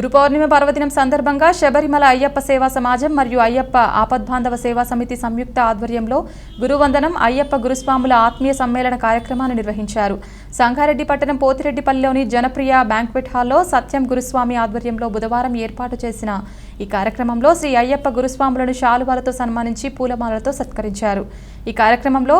గురు పౌర్ణిమ పర్వదినం సందర్భంగా శబరిమల అయ్యప్ప సేవా సమాజం మరియు అయ్యప్ప ఆపద్బాంధవ సేవా సమితి సంయుక్త ఆధ్వర్యంలో గురువందనం అయ్యప్ప గురుస్వాముల ఆత్మీయ సమ్మేళన కార్యక్రమాన్ని నిర్వహించారు. సంగారెడ్డి పట్టణం పోతిరెడ్డిపల్లిలోని జనప్రియ బ్యాంక్వెట్ హాల్లో సత్యం గురుస్వామి ఆధ్వర్యంలో బుధవారం ఏర్పాటు చేసిన ఈ కార్యక్రమంలో శ్రీ అయ్యప్ప గురుస్వాములను శాలువాలతో సన్మానించి పూలమాలతో సత్కరించారు. ఈ కార్యక్రమంలో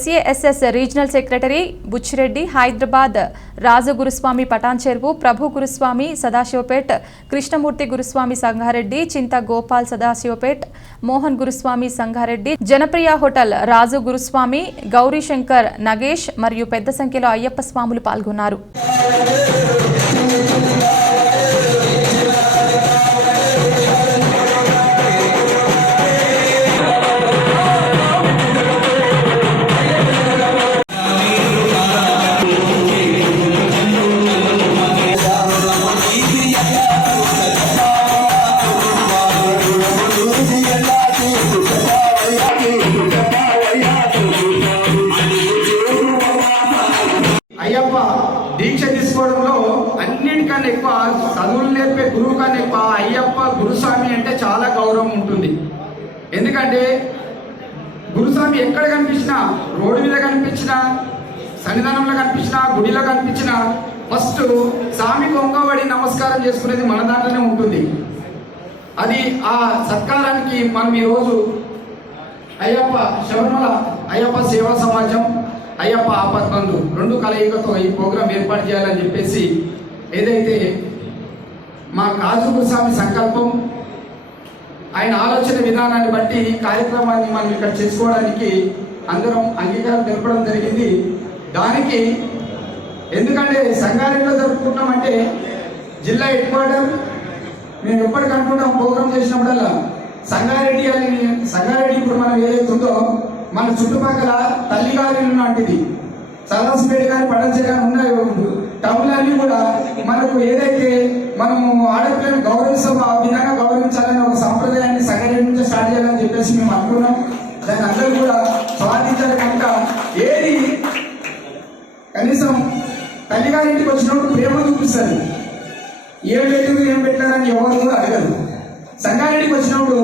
SASS regional secretary Buchireddy, Hyderabad Raju Guruswamy Patancheru, Prabhu Guruswamy Sadashivpet, Krishnamurthy Guruswamy Sangareddy, Chinta Gopal Sadashivpet, Mohan Guruswamy Sangareddy, Janapriya hotel Raju Guruswamy, Gaurishankar Nagesh మరియు పెద్ద సంఖ్యలో అయ్యప్ప స్వాములు పాల్గొన్నారు. అయ్యప్ప దీక్ష తీసుకోవడంలో అన్నిటికన్నా ఎక్కువ చదువులు నేర్పే గురువు కన్నా ఎక్కువ అయ్యప్ప గురుస్వామి అంటే చాలా గౌరవం ఉంటుంది. ఎందుకంటే గురుస్వామి ఎక్కడ కనిపించినా, రోడ్డు మీద కనిపించినా, సన్నిధానంలో కనిపించినా, గుడిలో కనిపించినా ఫస్ట్ స్వామి కొంగబడి నమస్కారం చేసుకునేది మన దాంట్లోనే ఉంటుంది. అది ఆ సత్కారానికి మనం ఈరోజు అయ్యప్ప శబరిమల అయ్యప్ప సేవా సమాజం, అయ్యప్ప ఆపద్బంధు రెండు కలయికతో ఈ ప్రోగ్రాం ఏర్పాటు చేయాలని చెప్పేసి ఏదైతే మా కాజు గురుస్వామి సంకల్పం, ఆయన ఆలోచన విధానాన్ని బట్టి ఈ కార్యక్రమాన్ని మనం ఇక్కడ చేసుకోవడానికి అందరం అంగీకారం తెలపడం జరిగింది. దానికి ఎందుకంటే సంగారెడ్డిలో జరుపుకుంటామంటే జిల్లా హెడ్ క్వార్టర్ మేము ఎప్పటికనుకుంటాం ప్రోగ్రాం చేసినప్పుడల్లా సంగారెడ్డి ఇప్పుడు మనం ఏదైతుందో మన చుట్టుపక్కల తల్లిగారి లాంటిది సదాశివపేట కానీ పడంచెరు కానీ ఉన్నాయి టౌన్లన్నీ కూడా మనకు ఏదైతే మనము ఆడపిల్లని గౌరవిస్తామో ఆ విధంగా గౌరవించాలని ఒక సాంప్రదాయాన్ని సంగారెడ్డి నుంచి స్టార్ట్ చేయాలని చెప్పేసి మేము అనుకున్నాం. దాన్ని అందరూ కూడా స్వాధించాలి కనుక ఏది కనీసం తల్లిగారింటికి వచ్చినప్పుడు ప్రేమ చూపిస్తుంది. ఏం పెట్టింది ఏం పెట్టారని ఎవరు కూడా అడగదు. సంగారెడ్డికి వచ్చినప్పుడు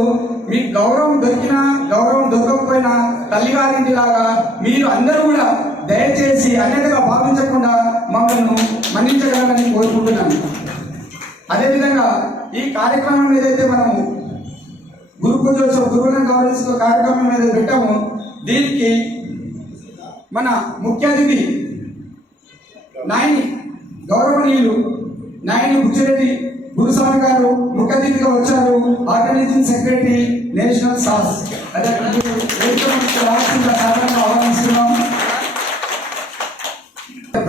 మీకు గౌరవం దొరికినా గౌరవం దొరకకపోయినా తల్లిగారింటి లాగా మీరు అందరూ కూడా దయచేసి అన్యతగా భావించకుండా మమ్మల్ని మన్నించగలరని కోరుకుంటున్నాను. అదేవిధంగా ఈ కార్యక్రమం ఏదైతే మనము గురు పూజోత్సవ గురువులను గౌరవించే కార్యక్రమం ఏదైతే పెట్టామో దీనికి మన ముఖ్య అతిథి నాయని గౌరవనీయులు నాయని బుచ్చిరెడ్డి గురుస్వామి గారు ముఖ్య అతిథిగా వచ్చారు. ఆర్గనైజింగ్ సెక్రటరీ నేషనల్ సాస్ ఆహ్వానిస్తున్నాం.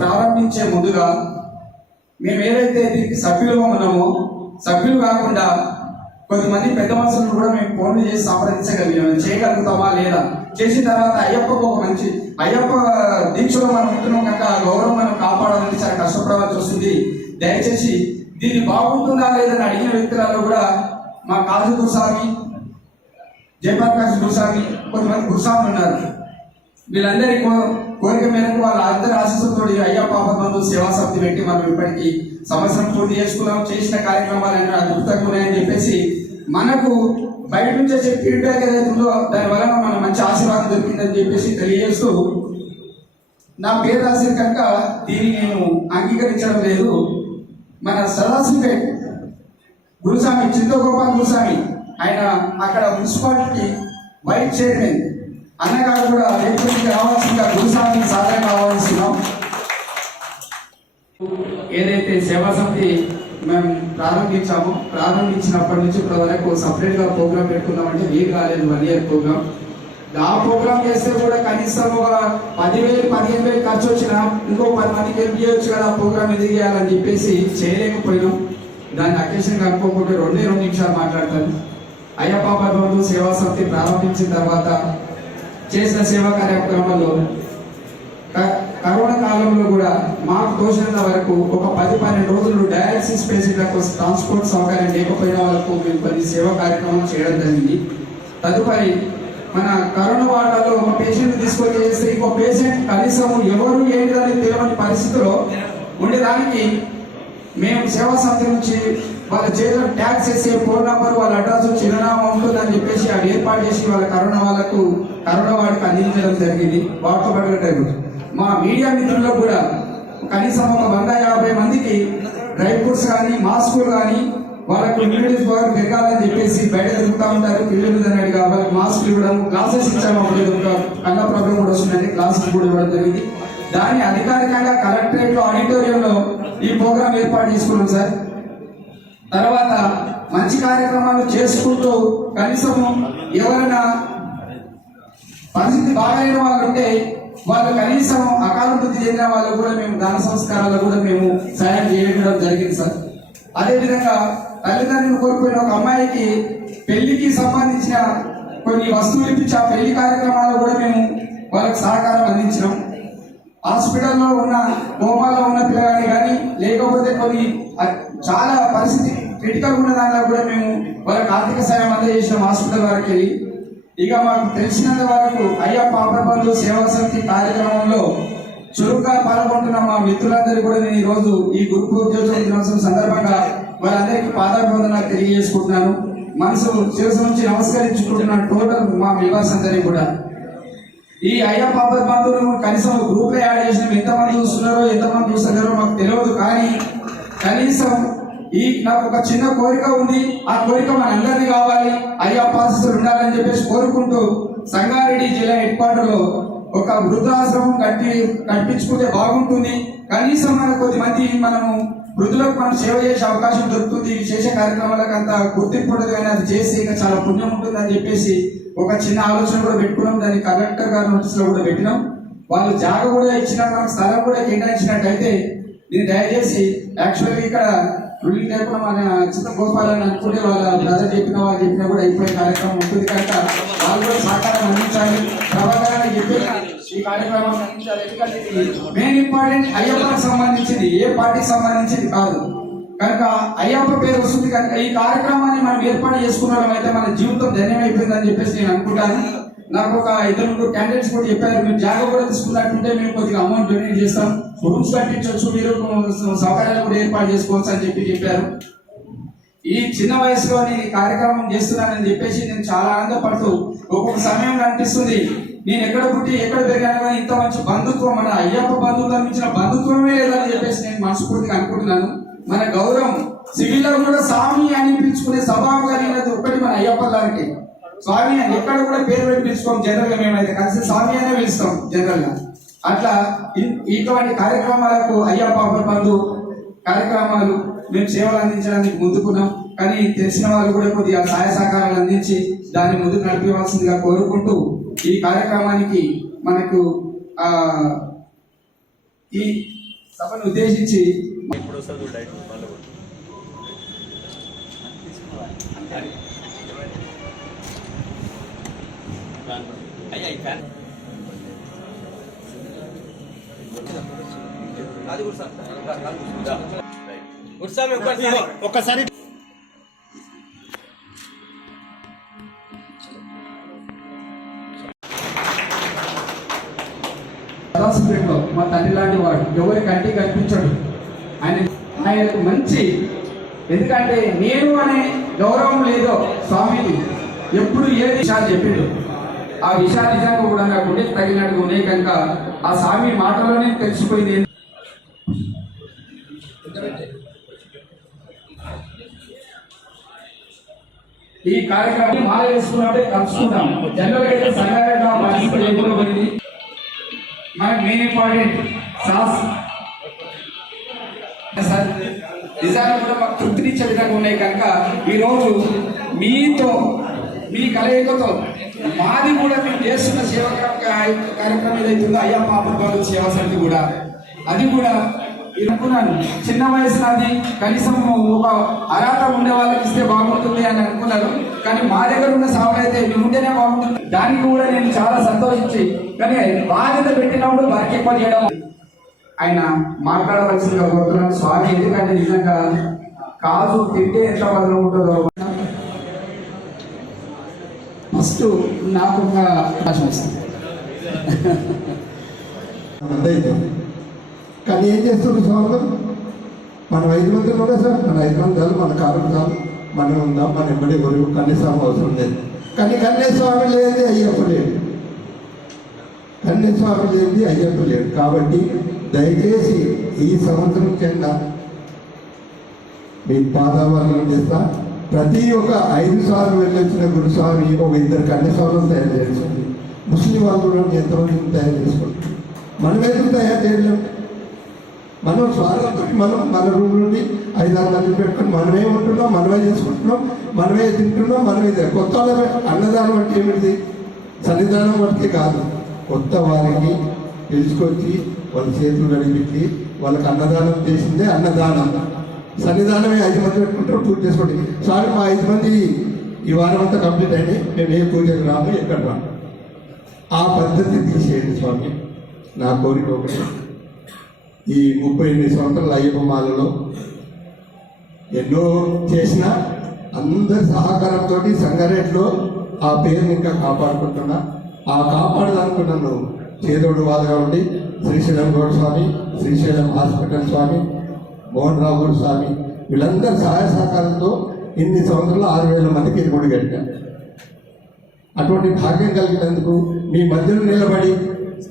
ప్రారంభించే ముందుగా మేము ఏదైతే దీనికి సభ్యులుగా ఉన్నామో సభ్యులు కాకుండా కొద్దిమంది పెద్ద మనుషులను కూడా మేము ఫోన్లు చేసి సంప్రదించగలిగాం. చేయగలుగుతామా లేదా, చేసిన తర్వాత అయ్యప్పకు ఒక మంచి అయ్యప్ప దీక్షలో మనం ఉంటున్నాం కనుక గౌరవం మనం కాపాడాలని చాలా కష్టపడవలసి వస్తుంది. దయచేసి దీన్ని బాగుంటుందా లేదని అడిగిన వ్యక్తులలో కూడా మా కాజు గురుస్వామి, జయప్రకాష్ గురుస్వామి, కొంతమంది గురుస్వాములు ఉన్నారు. వీళ్ళందరి కోరిక మేరకు వాళ్ళ అందరి ఆశీస్సులతో అయ్యప్ప ఆపద్బంధు సేవా సమితి పెట్టి మనం ఇప్పటికీ సంవత్సరం పూర్తి చేసుకున్నాం. చేసిన కార్యక్రమాలన్నీ అద్భుతంగా ఉన్నాయని చెప్పేసి మనకు బయట నుంచి వచ్చే ఫీడ్బ్యాక్ ఏదైతుందో దానివల్ల మన మంచి ఆశీర్వాదం దొరికిందని చెప్పేసి తెలియజేస్తూ నా పేరు రాసిన కనుక దీన్ని నేను అంగీకరించడం లేదు. మన సదాశివపేట్ గురుస్వామి చింత గోపాల్ గురుస్వామి ఆయన అక్కడ మున్సిపాలిటీ వైస్ చైర్మన్ అన్నగారు కూడా రేపటికి రావాల్సిందిగా గురుస్వామిని సాధారణంగా ఆహ్వానిస్తున్నాం. ఏదైతే సేవా సమితి మేము ప్రారంభించినప్పటి నుంచి ఇప్పటి వరకు సపరేట్గా ప్రోగ్రామ్ పెట్టుకుందామంటే వీలు కాలేదు. 1 year ప్రోగ్రామ్. ఆ ప్రోగ్రామ్ చేస్తే కూడా కనీసం ఒక 10,000-15,000 ఖర్చు వచ్చినా ఇంకో 10 మందికి హెల్ప్ చేయొచ్చు కదా, ప్రోగ్రామ్ ఎందుకు చేయాలని చెప్పేసి చేయలేకపోయినాం. దాన్ని అకేషన్ కనుక్కోకుండా 2 నిమిషాలు మాట్లాడతాను. అయ్యప్ప ఆపద్బంధు సేవా సమితి ప్రారంభించిన తర్వాత చేసిన సేవా కార్యక్రమాల్లో కరోనా కాలంలో కూడా మాకు తోచినంత వరకు ఒక 10-12 రోజులు డయాలసిస్ పేషెంట్లకు ట్రాన్స్పోర్ట్ సౌకర్యం లేకపోయిన వాళ్ళకు మేము కొన్ని సేవా కార్యక్రమాలు చేయడం జరిగింది. తదుపరి మన కరోనా వార్డులో ఒక పేషెంట్ తీసుకొని చేస్తే ఇంకో పేషెంట్ కనీసం ఎవరు ఏంటి అని తెలియని పరిస్థితిలో ఉండేదానికి మేము సేవా సమితి నుంచి వాళ్ళ చేతిలో ట్యాక్స్ వేసే ఫోన్ నంబర్ వాళ్ళ అడ్రస్ చిరునామా ఉంటుందని చెప్పేసి అవి ఏర్పాటు చేసి వాళ్ళ కరోనా వాడికి అందించడం జరిగింది. వాటితో పాటు మా మీడియా మిత్రులకు కూడా కనీసం ఒక 150 మందికి డ్రై ఫ్రూట్స్ కానీ మాస్కులు కానీ వాళ్ళకు ఇమ్యూనిటీ పవర్ పెరగాలని చెప్పేసి బయట తిరుగుతూ ఉంటారు. పిల్లలు అన్నట్టుగా వాళ్ళకి మాస్కులు ఇవ్వడం, క్లాసెస్ ఇచ్చాము. అప్పుడు కళ్ళ ప్రాబ్లం కూడా వస్తుందండి, క్లాసెస్ కూడా ఇవ్వడం జరిగింది. దాన్ని అధికారికంగా కలెక్టరేట్ లో ఆడిటోరియంలో ఈ ప్రోగ్రాం ఏర్పాటు చేసుకున్నాం సార్. తర్వాత మంచి కార్యక్రమాలు చేసుకుంటూ కనీసం ఎవరైనా పరిస్థితి బాగాలేని వాళ్ళు ఉంటే వాళ్ళు కనీసం అకాల మృతి చెందిన వాళ్ళు కూడా మేము దాన సంస్కారాలు కూడా మేము సాయం చేయడం జరిగింది సార్. అదేవిధంగా తల్లిదండ్రులు కోల్పోయిన ఒక అమ్మాయికి పెళ్లికి సంబంధించిన కొన్ని వస్తువులు ఇప్పించి ఆ పెళ్లి కార్యక్రమాలు కూడా మేము వాళ్ళకి సహకారం అందించినాం. హాస్పిటల్లో ఉన్న కోమాలో ఉన్న పిల్లగాని కానీ లేకపోతే కొన్ని చాలా పరిస్థితి క్రిటికల్ ఉన్న దానిలో కూడా మేము వాళ్ళకి ఆర్థిక సాయం అందజేసినాం హాస్పిటల్ వరకు వెళ్ళి. ఇక మాకు తెలిసినంత వరకు అయ్యప్ప ఆపద్బంధు సేవా సమితి కార్యక్రమంలో చురుగ్గా పాల్గొంటున్న మా మిత్రులందరూ కూడా నేను ఈ రోజు ఈ గురు పూజోత్సవ దినోత్సవం సందర్భంగా వాళ్ళందరికీ పాదాభివందనాలు తెలియజేసుకుంటున్నాను. మనసు శిరస్సు నుంచి నమస్కరించుకుంటున్నాను టోటల్ మా మెంబర్స్ అందరికీ కూడా. ఈ అయ్యప్ప ఆపద్బంధువులు కనీసం గ్రూప్ లో యాడ్ చేసిన ఎంతమంది చూస్తున్నారో ఎంతమంది చూస్తున్నారో మాకు తెలియదు. కానీ కనీసం నాకు ఒక చిన్న కోరిక ఉంది, ఆ కోరిక మనందరినీ కావాలి, అయ్యప్ప ఆశీస్సులు ఉండాలని చెప్పేసి కోరుకుంటూ సంగారెడ్డి జిల్లా హెడ్ క్వార్టర్ లో ఒక వృద్ధాశ్రమం కట్టించుకుంటే బాగుంటుంది. కనీసం మన కొద్దిమంది మనము వృద్ధులకు మనం సేవ చేసే అవకాశం దొరుకుతుంది. చేసే కార్యక్రమాలకు అంత గుర్తింపు ఉండదు, కానీ అది చేసి ఇంకా చాలా పుణ్యం ఉంటుంది అని చెప్పేసి ఒక చిన్న ఆలోచన కూడా పెట్టుకున్నాం. దాన్ని కలెక్టర్ గారి నోటీస్ లో కూడా పెట్టినాం. వాళ్ళు జాగ కూడా ఇచ్చిన మనకు స్థలం కూడా కేటాయించినట్టయితే నేను దయచేసి యాక్చువల్గా ఇక్కడ రూలింగ్ లేకుండా మన చిత్త గోపాలని అనుకుంటే వాళ్ళ బ్రదర్ చెప్పినా వాళ్ళు చెప్పినా కూడా అయిపోయే కార్యక్రమం ఉంటుంది కనుక వాళ్ళు కూడా సహకారం అందించాలి. ప్రభాకరాన్ని చెప్పి ఈ కార్యక్రమాన్ని అందించాలి. ఎందుకంటే మెయిన్ ఇంపార్టెంట్ అయ్యప్పకి సంబంధించింది, ఏ పార్టీకి సంబంధించింది కాదు కనుక అయ్యప్ప పేరు వస్తుంది కనుక ఈ కార్యక్రమాన్ని మనం ఏర్పాటు చేసుకున్న అయితే మన జీవితం ధన్యమైపోయిందని చెప్పేసి నేను అనుకుంటాను. నాకు ఒక 2 క్యాండిడేట్స్ కూడా చెప్పారు, మీరు జాగా కూడా తీసుకున్నట్టుంటే మేము కొద్దిగా అమౌంట్ డొనేట్ చేస్తాం, రూమ్స్ కట్టించవచ్చు, మీరు సౌకర్యాలు కూడా ఏర్పాటు చేసుకోవచ్చు అని చెప్పారు. ఈ చిన్న వయసులో నేను ఈ కార్యక్రమం చేస్తున్నానని చెప్పేసి నేను చాలా ఆనందపడుతూ ఒక్కొక్క సమయంలో అనిపిస్తుంది నేను ఎక్కడ పుట్టి ఎక్కడ పెరిగాను కానీ ఇంత మంచి బంధుత్వం మన అయ్యప్ప బంధుత్వం ఇచ్చిన బంధుత్వమే లేదని చెప్పేసి నేను మనస్ఫూర్తిగా అనుకుంటున్నాను. మన గౌరవం సివిల్లో కూడా స్వామి అని పిలుచుకునే స్వభావం కలిగినది ఒకటి మన అయ్యప్ప గారికి. స్వామి అని ఎక్కడ కూడా పేరు పెట్టి పిలుచుకోం, జనరల్ గా మేమైతే కలిసి స్వామి అనే పిలుస్తాం జనరల్ గా. అట్లా ఇటువంటి కార్యక్రమాలకు అయ్యప్ప ఆపద్బంధు కార్యక్రమాలు మేము సేవలు అందించడానికి ముందుకున్నాం. కానీ తెలిసిన వాళ్ళు కూడా కొద్దిగా సహాయ సహకారాలు అందించి దాన్ని ముందుకు నడిపించవలసిందిగా కోరుకుంటూ ఈ కార్యక్రమానికి మనకు ఈ సభను ఉద్దేశించి ఒక్కసారి మా తండ్రి లాంటి వాడు ఎవరి కంటికి కనిపించడు. ఆయనకు మంచి, ఎందుకంటే నేను అనే గౌరవం లేదో స్వామికి ఎప్పుడు ఏ విషయాలు చెప్పిండు ఆ విషయాలు నిజంగా కూడా నాకు గుండెకి తగినట్టుగా ఉన్నాయి కనుక ఆ స్వామి మాటలోనే తెలిసిపోయింది. ఈ కార్యక్రమం మాల వేసుకున్నట్టే కలుసుకుంటాం. జనరల్ గా అయితే సంగారెడ్డి మనకు మెయిన్ ఇంపార్టెంట్ సాస్ సార్ నిజాలు కూడా మాకు తృప్తినిచ్చే విధంగా ఉన్నాయి కనుక ఈరోజు మీతో మీ కలయికతో మాది కూడా మేము చేస్తున్న సేవా కార్యక్రమం ఏదైతుందో అయ్యప్ప ఆపద్బంధు సేవా సమితి కూడా అది కూడా అనుకున్నాను. చిన్న వయసు నాది, కనీసం ఒక అర్హత ఉండే వాళ్ళకి ఇస్తే బాగుంటుంది అని అనుకున్నాను. కానీ మా దగ్గర ఉన్న సాగులు అయితే మీ ఉంటేనే బాగుంటుంది. దానికి కూడా నేను చాలా సంతోషించి, కానీ బాధ్యత పెట్టినప్పుడు వారికి ఎక్కువ చేయడం ఆయన మాట్లాడవలసిందిగా కోరుతున్నాను స్వామి. ఎందుకంటే నిజంగా కాజు తింటే ఎంత వల్ల ఉంటుందో ఫస్ట్ నాకు ఒక అవకాశం ఇస్తుంది. కానీ ఏం చేస్తుండ్రు స్వామి? మనం 5 మంది ఉన్నాం సార్, మన 5 మంది చాలు, మన కారు చాలు, మనం ఉందాం, మన ఎంబడి గురువు కన్యస్వామి అవసరం లేదు. కానీ కన్యస్వామి లేనిది అయ్యప్ప లేడు, కన్యస్వామి లేనిది అయ్యప్ప లేడు. కాబట్టి దయచేసి ఈ సంవత్సరం కింద మీ పాదావర్ణం చేస్తా. ప్రతి ఒక్క 5 సార్లు వెళ్ళొచ్చిన గురుస్వామి ఒక 2 కన్యస్వాములను తయారు చేసుకోండి. ముస్లిం వాళ్ళు కూడా ఎంతమందిని తయారు చేసుకోండి. మనం ఎందుకు తయారు చేయలేం? మనం స్వార్థంతో మనం మన రూమ్ నుండి 5-6 మంది పెట్టుకొని మనమే ఉంటున్నాం, మనమే చేసుకుంటున్నాం, మనమే తింటున్నాం, మనమే కొత్త అన్నదానం అంటే ఏమిటి? సన్నిధానం అంటే కాదు. కొత్త వారికి తెలుసుకొచ్చి వాళ్ళ చేతులు కడిగిపెట్టి వాళ్ళకి అన్నదానం చేసిందే అన్నదానం. సన్నిధానమే 5 మంది పెట్టుకుంటారు, పూజ చేసుకోండి. సార్ మా 5 మంది ఈ వారం అంతా కంప్లీట్ అయింది, మేము ఏ పూజకు రాము, ఎక్కడ రాము. ఆ పద్ధతి తీసేయండి స్వామి. నా కోరిక ఒకటి, ఈ 38 సంవత్సరాల అయ్యప్ప మాలలో ఎన్నో చేసిన అందరి సహకారంతో సంగారెడ్డిలో ఆ పేరుని ఇంకా కాపాడుకుంటున్నా. ఆ కాపాడదనుకున్నాను చేదోడు వాదగా ఉండి శ్రీశైలం గౌడ్ స్వామి, శ్రీశైలం హాస్పిటల్ స్వామి, మోహన్ రావు గౌడ్ స్వామి, వీళ్ళందరి సహాయ సహకారంతో ఇన్ని సంవత్సరాలు 6,000 మందికి ఇది కూడా కట్టాను. అటువంటి భాగ్యం కలిగినందుకు మీ మధ్యలో నిలబడి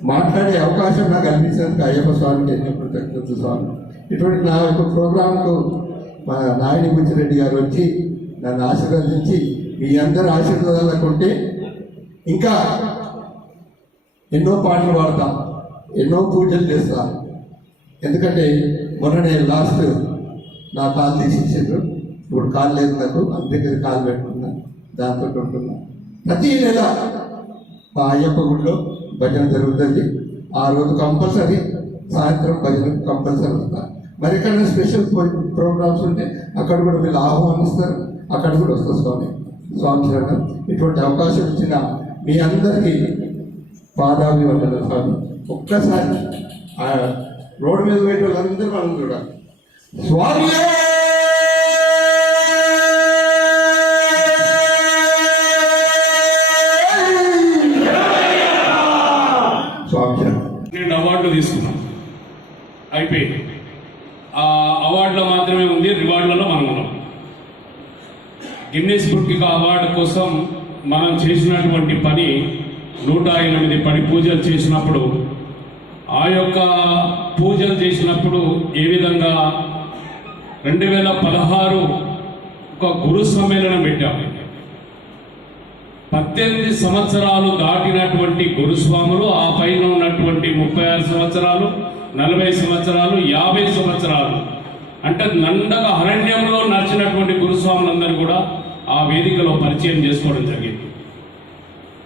మాట్లాడే అవకాశం నాకు కల్పించినందుకు అయ్యప్ప స్వామికి ఎన్నో కృతజ్ఞతలు స్వామి. ఇటువంటి నా యొక్క ప్రోగ్రాంకు మా నాయని బుచ్చిరెడ్డి గారు వచ్చి నన్ను ఆశీర్వదించి మీ అందరి ఆశీర్వాదాలకు ఉంటే ఇంకా ఎన్నో పాటలు పాడతాం, ఎన్నో పూజలు చేస్తాం. ఎందుకంటే మొన్ననే లాస్ట్ నా కాలు తీసేసారు, ఇప్పుడు కాలు లేదు నాకు, అందుకే కాలు పెట్టుకున్నా, దాంతో ఉంటున్నా. ప్రతి నెల మా అయ్యప్ప గుడిలో భజన జరుగుతుంది. ఆ రోజు కంపల్సరీ సాయంత్రం భజన కంపల్సరీ వస్తారు. మరి ఎక్కడైనా స్పెషల్ ప్రోగ్రామ్స్ ఉంటే అక్కడ కూడా వీళ్ళు ఆహ్వానిస్తారు, అక్కడ కూడా వస్తారు స్వామి శరణం. ఇటువంటి అవకాశం ఇచ్చిన మీ అందరికీ పాదాభివందనలు స్వామి. ఒక్కసారి ఆ రోడ్డు మీద పోయే వాళ్ళందరూ మనం చూడాలి. స్వామి నేను అవార్డులు తీసుకున్నాం, అయిపోయింది. ఆ అవార్డులో మాత్రమే ఉంది, రివార్డులలో మనం ఉన్నాం. గిన్నెస్ బుక్ అవార్డు కోసం మనం చేసినటువంటి పని 108 పడి పూజలు చేసినప్పుడు, ఆ యొక్క పూజలు చేసినప్పుడు ఏ విధంగా 2016 ఒక గురు సమ్మేళనం పెట్టాము. 18 సంవత్సరాలు దాటినటువంటి గురుస్వాములు, ఆ పైన ఉన్నటువంటి 36 సంవత్సరాలు, 40 సంవత్సరాలు, 50 సంవత్సరాలు, అంటే నండక అరణ్యంలో నడిచినటువంటి గురుస్వాములందరూ కూడా ఆ వేదికలో పరిచయం చేసుకోవడం జరిగింది.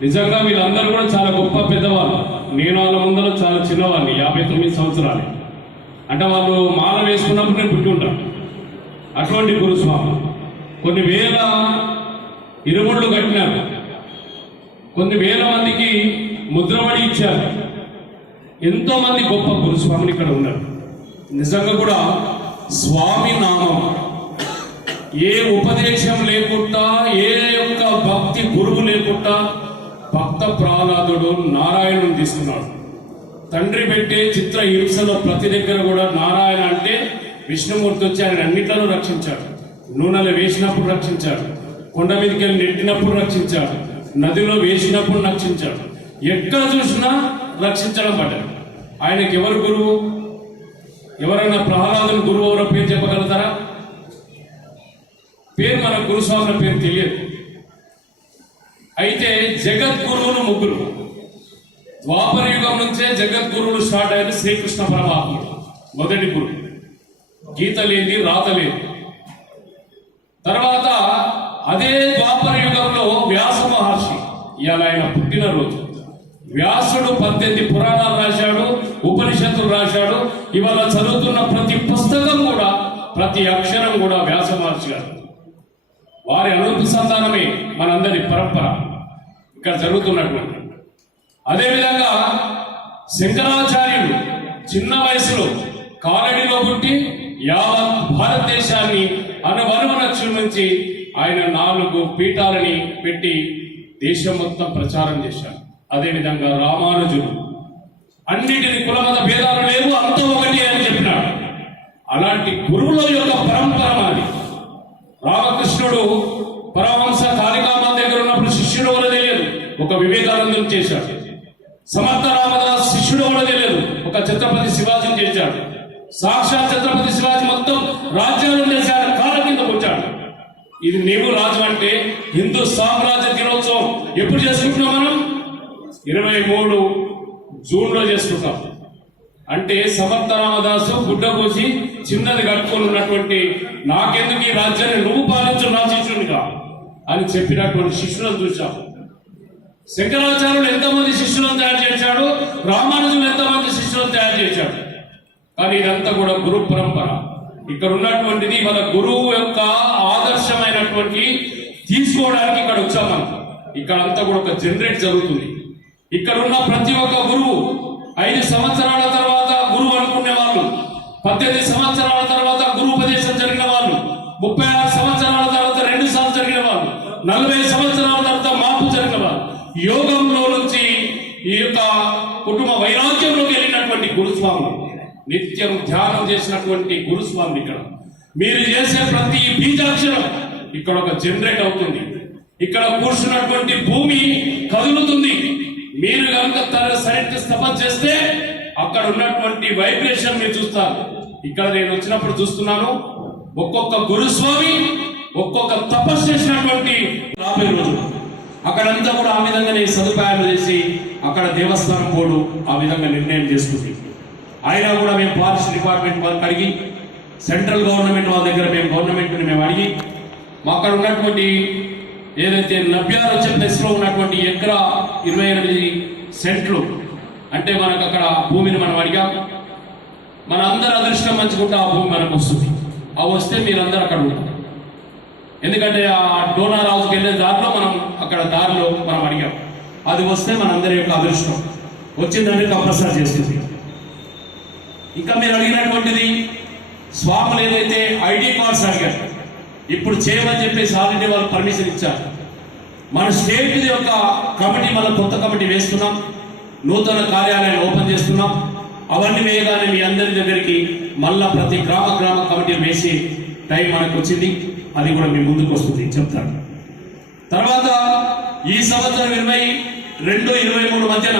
నిజంగా వీళ్ళందరూ కూడా చాలా గొప్ప పెద్దవాళ్ళు. నేను వాళ్ళ ముందర చాలా చిన్నవాడిని, 59 సంవత్సరాలు. అంటే వాళ్ళు మాల వేసుకున్నప్పుడు నేను పుట్టి ఉంటాను. అటువంటి గురుస్వాములు కొన్ని వేల ఇరుముళ్ళు కట్టినారు, కొన్ని వేల మందికి ముద్రబడి ఇచ్చారు. ఎంతో మంది గొప్ప గురుస్వాములు ఇక్కడ ఉన్నారు. నిజంగా కూడా స్వామి నామం ఏ ఉపదేశం లేకుండా, ఏ యొక్క భక్తి గురువు లేకుండా భక్త ప్రహ్లాదుడు నారాయణుని తీసుకున్నాడు. తండ్రి పెట్టే చిత్ర హింసలో ప్రతి దగ్గర కూడా నారాయణ అంటే విష్ణుమూర్తి వచ్చి ఆయన అన్నిట్లలో రక్షించాడు. నూనెలో వేసినప్పుడు రక్షించాడు, కొండ మీదకి వెళ్ళి నెట్టినప్పుడు రక్షించాడు, నదిలో వేసినప్పుడు రక్షించాడు. ఎక్కడ చూసినా రక్షించడం పడ్డాడు. ఆయనకి ఎవరు గురువు? ఎవరైనా ప్రహ్లాదుని గురువు ఎవరో పేరు చెప్పగలుగుతారా? పేరు మన గురుస్వాముల పేరు తెలియదు. అయితే జగద్గురువులు 3. ద్వాపర యుగం నుంచే జగద్గురువులు స్టార్ట్ అయ్యారు. శ్రీకృష్ణ పరమాత్ముడు మొదటి గురువు, గీత లేని రాత లేదు. తర్వాత అదే ద్వాపర యుగంలో వ్యాస మహర్షి, ఇవాళ ఆయన పుట్టినరోజు. వ్యాసుడు 18 పురాణాలు రాశాడు, ఉపనిషత్తులు రాశాడు. ఇవాళ చదువుతున్న ప్రతి పుస్తకం కూడా, ప్రతి అక్షరం కూడా వ్యాస మహర్షి గారు. వారి అనుపు సంతానమే మనందరి పరంపర ఇక్కడ జరుగుతున్నటువంటి. అదేవిధంగా శంకరాచార్యుడు చిన్న వయసులో కాలడిలో పుట్టి యావత్ భారతదేశాన్ని అనువనువున క్షమించి ఆయన 4 పీఠాలని పెట్టి దేశం మొత్తం ప్రచారం చేశారు. అదేవిధంగా రామానుజుడు అన్నిటిని కులమత భేదాలు లేవు, అంతా ఒకటి అని చెప్పినాడు. అలాంటి గురువుల యొక్క పరంపర అది. రామకృష్ణుడు పరమహంస కాళికామాత దగ్గర ఉన్నప్పుడు శిష్యుడు కూడా తెలియదు, ఒక వివేకానందం చేశాడు. సమర్థ రామదాస్ శిష్యుడు కూడా తెలియదు, ఒక ఛత్రపతి శివాజీని చేశాడు. సాక్షాత్ ఛత్రపతి శివాజీ మొత్తం రాజ్యాలు చేశాడు, కాళ్ళ కింద కూర్చాడు. ఇది నీవు రాజు అంటే హిందూ సామ్రాజ్య దినోత్సవం ఎప్పుడు చేసుకుంటున్నాం మనం? 23 జూన్లో చేసుకుంటాం. అంటే సమర్థ రామదాసు గుడ్డ కోసి చిన్నది కట్టుకొని ఉన్నటువంటి నాకెందుకు ఈ రాజ్యాన్ని నువ్వు పాలించు నా శిష్యునిగా అని చెప్పినటువంటి శిష్యులను చూశాం. శంకరాచార్యులు ఎంతమంది శిష్యులను తయారు చేశాడు, రామానుజులు ఎంతమంది శిష్యులను తయారు చేశాడు. కానీ ఇదంతా కూడా గురు పరంపర. ఇక్కడ ఉన్నటువంటిది మన గురువు యొక్క ఆదర్శమైనటువంటి తీసుకోవడానికి ఇక్కడ వచ్చాం మనం. ఇక్కడ అంతా కూడా ఒక జనరేట్ జరుగుతుంది. ఇక్కడ ఉన్న ప్రతి ఒక్క గురువు 5 సంవత్సరాల తర్వాత గురువు అనుకునే వాళ్ళు, 18 సంవత్సరాల తర్వాత గురు ఉపదేశం జరిగిన వాళ్ళు, 36 సంవత్సరాల తర్వాత 2 సార్లు జరిగిన వాళ్ళు, 40 సంవత్సరాల తర్వాత మార్పు జరిగిన వాళ్ళు, యోగంలో నుంచి ఈ యొక్క కుటుంబ వైరాగ్యంలోకి వెళ్ళినటువంటి గురుస్వాములు, నిత్యం ధ్యానం చేసినటువంటి గురుస్వామి. ఇక్కడ మీరు చేసే ప్రతి బీజాక్షరం ఇక్కడ ఒక జనరేట్ అవుతుంది. ఇక్కడ కూర్చున్నటువంటి భూమి కదులుతుంది. మీరు కనుక సైంటిస్ట్ తపస్సు చేస్తే అక్కడ ఉన్నటువంటి వైబ్రేషన్ మీరు చూస్తారు. ఇక్కడ నేను వచ్చినప్పుడు చూస్తున్నాను, ఒక్కొక్క గురుస్వామి ఒక్కొక్క తపస్సు చేసినటువంటి 50 రోజులు అక్కడంతా కూడా ఆ విధంగానే సదుపాయాలు చేసి అక్కడ దేవస్థానం బోర్డు ఆ విధంగా నిర్ణయం చేసుకుంది. అయినా కూడా మేము ఫారెస్ట్ డిపార్ట్మెంట్ వాళ్ళకి అడిగి, సెంట్రల్ గవర్నమెంట్ వాళ్ళ దగ్గర గవర్నమెంట్ని మేము అడిగి, అక్కడ ఉన్నటువంటి ఏదైతే 76 వచ్చే ప్లేస్లో ఉన్నటువంటి ఎకరా 28 సెంట్లు అంటే మనకు అక్కడ భూమిని మనం అడిగాం. మన అందరి అదృష్టం మంచుకుంటే ఆ భూమి మనకు వస్తుంది. అవి వస్తే మీరందరూ అక్కడ ఉంటారు. ఎందుకంటే ఆ డోనార్ హౌస్కి వెళ్ళే దారిలో మనం అక్కడ దారిలో మనం అడిగాం. అది వస్తే మనందరి యొక్క అదృష్టం వచ్చిందంటే కంపల్సరీ చేస్తుంది. ఇంకా మీరు అడిగినటువంటిది స్వాములు ఏదైతే ఐడి కార్డ్స్ అడిగారు, ఇప్పుడు చేయమని చెప్పేసి ఆల్రెడీ వాళ్ళు పర్మిషన్ ఇచ్చారు. మన స్టేట్ యొక్క కమిటీ మళ్ళీ కొత్త కమిటీ వేస్తున్నాం, నూతన కార్యాలయాన్ని ఓపెన్ చేస్తున్నాం. అవన్నీ వేయగానే మీ అందరి దగ్గరికి మళ్ళా ప్రతి గ్రామ కమిటీ వేసి టైం మనకు వచ్చింది. అది కూడా మీ ముందుకు వస్తుంది చెప్తాను. తర్వాత ఈ సంవత్సరం 22-23 మధ్యన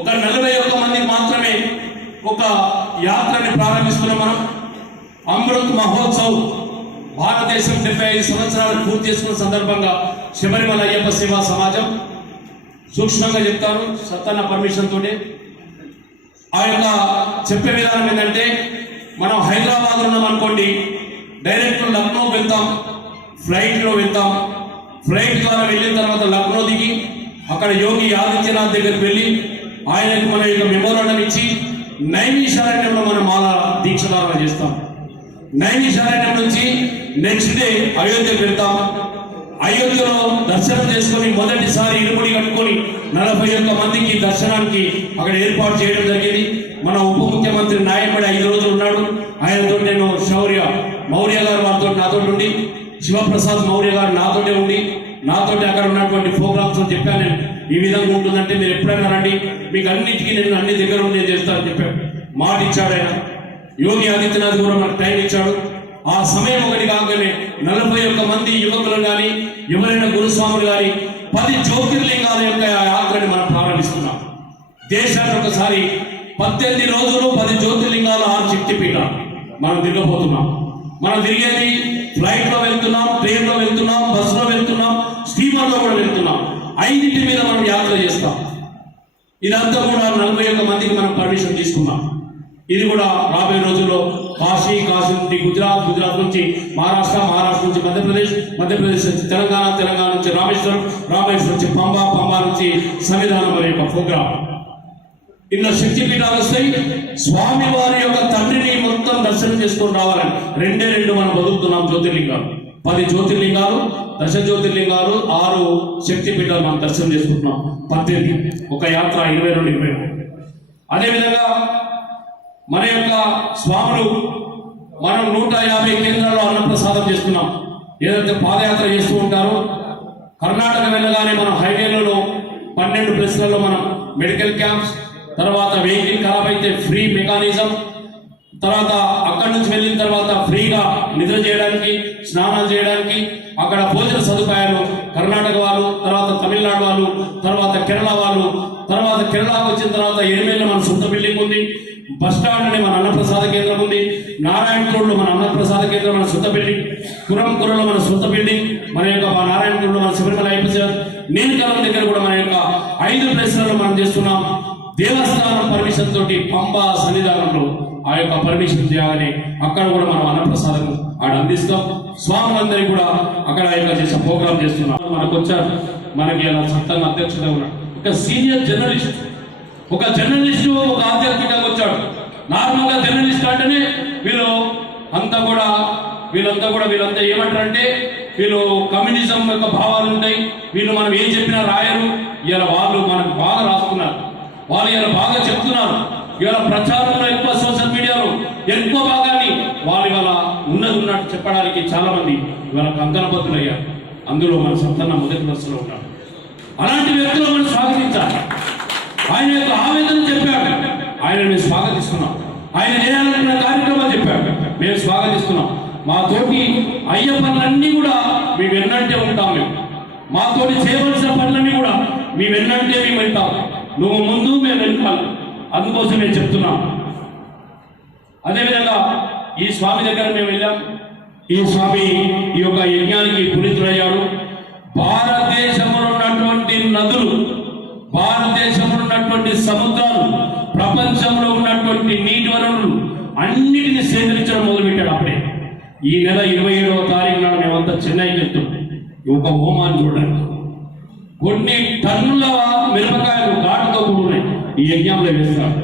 ఒక 41 మందికి మాత్రమే ఒక యాత్రని ప్రారంభిస్తున్నాం మనం. అమృత్ మహోత్సవ్ భారతదేశం 75 సంవత్సరాలు పూర్తి చేసుకున్న సందర్భంగా శబరిమల అయ్యప్ప సేవా సమాజం సూక్ష్మంగా చెప్తాను సత్తన్న పర్మిషన్ తోటి. ఆ యొక్క చెప్పే విధానం ఏంటంటే, మనం హైదరాబాద్ ఉన్నాం అనుకోండి, డైరెక్ట్ లక్నో వెళ్తాం, ఫ్లైట్లో వెళ్తాం. ఫ్లైట్ ద్వారా వెళ్ళిన తర్వాత లక్నో దిగి అక్కడ యోగి ఆదిత్యనాథ్ దగ్గరికి వెళ్ళి ఆయనకు మన యొక్క మెమోరాండం ఇచ్చి నైమిషారణ్యంలో మనం మాల దీక్షధారణ చేస్తాం. నైమిషారణ్యం నుంచి నెక్స్ట్ డే అయోధ్యకు వెళ్తాం. అయోధ్యలో దర్శనం చేసుకుని మొదటిసారి ఇరుముడి కట్టుకొని 41 మందికి దర్శనానికి అక్కడ ఏర్పాటు చేయడం జరిగింది. మన ఉప ముఖ్యమంత్రి నాయకుడు 5 రోజులు ఉన్నాడు. ఆయనతో నేను మౌర్య గారు వారితో నాతో ఉండి, శివప్రసాద్ మౌర్య గారు నాతోటే ఉండి, నాతోటి అక్కడ ఉన్నటువంటి ప్రోగ్రామ్స్ చెప్పాను. నేను ఈ విధంగా ఉంటుందంటే మీరు ఎప్పుడైనా రండి, మీకు అన్నిటికీ నేను అన్ని దగ్గర ఉండి నేను చేస్తానని చెప్పాను. మాట ఇచ్చాడు ఆయన. యోగి ఆదిత్యనాథ్ కూడా మనకు టైం ఇచ్చాడు. ఆ సమయం ఒకటి కాగానే 41 మంది యువకులు కానీ ఎవరైనా గురుస్వాములు కానీ 10 జ్యోతిర్లింగాల యొక్క యాత్రని మనం ప్రారంభిస్తున్నాం. దేశానికి ఒకసారి 18 రోజులు 10 జ్యోతిర్లింగాల 6 శక్తిపీఠాలు మనం తిరగబోతున్నాం. మనం తిరిగేది ఫ్లైట్లో వెళ్తున్నాం, ట్రైన్లో వెళ్తున్నాం, బస్సులో వెళ్తున్నాం, స్టీమర్లో కూడా వెళ్తున్నాం. 5 మీద మనం యాత్ర చేస్తాం. ఇదంతా కూడా 41 మందికి మనం పర్మిషన్ తీసుకున్నాం. ఇది కూడా రాబోయే రోజుల్లో కాశీ నుండి గుజరాత్ నుంచి మహారాష్ట్ర నుంచి మధ్యప్రదేశ్ నుంచి తెలంగాణ నుంచి రామేశ్వరం నుంచి పంబా నుంచి సంవిధానం అనే యొక్క ప్రోగ్రాం. ఇలా శక్తిపీఠాలు వస్తాయి. స్వామి వారి యొక్క తండ్రిని మొత్తం దర్శనం చేసుకొని రావాలని 2 మనం బతుకుతున్నాం. జ్యోతిర్లింగాలు 10 జ్యోతిర్లింగాలు, 10 జ్యోతిర్లింగాలు, 6 శక్తిపీఠాలు మనం దర్శనం చేసుకుంటున్నాం. 18 ఒక యాత్ర 22-23. అదేవిధంగా మన యొక్క స్వాములు మనం 150 కేంద్రాల్లో అన్నప్రసాదం చేస్తున్నాం. ఏదైతే పాదయాత్ర చేస్తూ ఉంటారో, కర్ణాటక వెళ్ళగానే మనం హైవేలలో 12 ప్లేస్లలో మనం మెడికల్ క్యాంప్స్, తర్వాత వెహికల్ ఖరాబ్ అయితే ఫ్రీ మెకానిజం, తర్వాత అక్కడి నుంచి వెళ్ళిన తర్వాత ఫ్రీగా నిద్ర చేయడానికి, స్నానాలు చేయడానికి అక్కడ భోజన సదుపాయాలు కర్ణాటక వాళ్ళు, తర్వాత తమిళనాడు వాళ్ళు, తర్వాత కేరళ వాళ్ళు, తర్వాత కేరళకు వచ్చిన తర్వాత ఎనిమేళ్ళ మన సొంత బిల్డింగ్ ఉంది, బస్ స్టాండ్ అని మన అన్నప్రసాద కేంద్రం ఉంది, నారాయణపూర్లో మన అన్నప్రసాద కేంద్రం మన సొంత బిల్డింగ్, కురంకురలో మన సొంత బిల్డింగ్, మన యొక్క నారాయణపూర్లో మన శబరిమల అయ్యప్ప, నీలకలం దగ్గర కూడా మన యొక్క 5 ప్లేస్లలో మనం చేస్తున్నాం. దేవస్థానం పర్మిషన్ తోటి పంబా సన్నిధానంలో ఆ యొక్క పర్మిషన్ చేయాలని అక్కడ కూడా మనం అన్నప్రసాదం ఆడ అందిస్తాం. స్వాములందరికీ కూడా అక్కడ ఆ యొక్క చేసే ప్రోగ్రామ్ చేస్తున్నాం. మనకు వచ్చారు, మనకి అలా చట్టంగా అధ్యక్షుడు ఉన్నాడు ఒక సీనియర్ జర్నలిస్ట్, ఒక జర్నలిస్టు ఒక ఆధ్యాత్మికంగా వచ్చాడు. నార్మల్ గా జర్నలిస్ట్ అంటేనే వీళ్ళంతా ఏమంటారంటే వీళ్ళు కమ్యూనిజం యొక్క భావాలు ఉంటాయి, వీళ్ళు మనం ఏం చెప్పినా రాయరు. ఇలా వాళ్ళు మనకు బాగా రాస్తున్నారు, వాళ్ళు ఇలా బాగా చెప్తున్నారు. ఇవాళ ప్రచారంలో ఎక్కువ, సోషల్ మీడియాలో ఎక్కువ భాగాన్ని వాళ్ళు ఇవాళ ఉన్నట్టు చెప్పడానికి చాలా మంది ఇవాళ కంకణబద్దులు అయ్యారు. అందులో మన సత్తన్న మొదటి వరుసలో ఉన్నాడు. అలాంటి వ్యక్తులు మనం స్వాగతించాలి. ఆయన యొక్క ఆవేదన చెప్పాడు, ఆయన మేము స్వాగతిస్తున్నాం. ఆయన చేయాలనుకున్న కార్యక్రమం చెప్పాడు, మేము స్వాగతిస్తున్నాం. మా తోటి అయ్యే పనులన్నీ కూడా మేము వెన్నంటే ఉంటాం. మాతోటి చేయవలసిన పనులన్నీ కూడా మేము వెన్నంటే మేము వెళ్తాం. నువ్వు ముందు, మేము వెళ్తాను. అందుకోసం నేను చెప్తున్నాం. అదేవిధంగా ఈ స్వామి దగ్గర మేము వెళ్ళాం. ఈ స్వామి ఈ యొక్క యజ్ఞానికి పునీతుడయ్యాడు. భారతదేశంలో ఉన్నటువంటి నదులు, భారతదేశంలో ఉన్నటువంటి సముద్రాలు, ప్రపంచంలో ఉన్నటువంటి నీటి వనరులు అన్నిటిని సేకరించడం మొదలుపెట్టాడు. అప్పుడే ఈ నెల 27వ తారీఖు నాడు మేమంతా చెన్నైకి వెళ్తున్నాం. ఒక హోమాన్ని చూడడానికి కొన్ని టన్నుల మిరపకాయలు ఘాటుతో కూడున్నాయి ఈ యజ్ఞంలో వేస్తారు.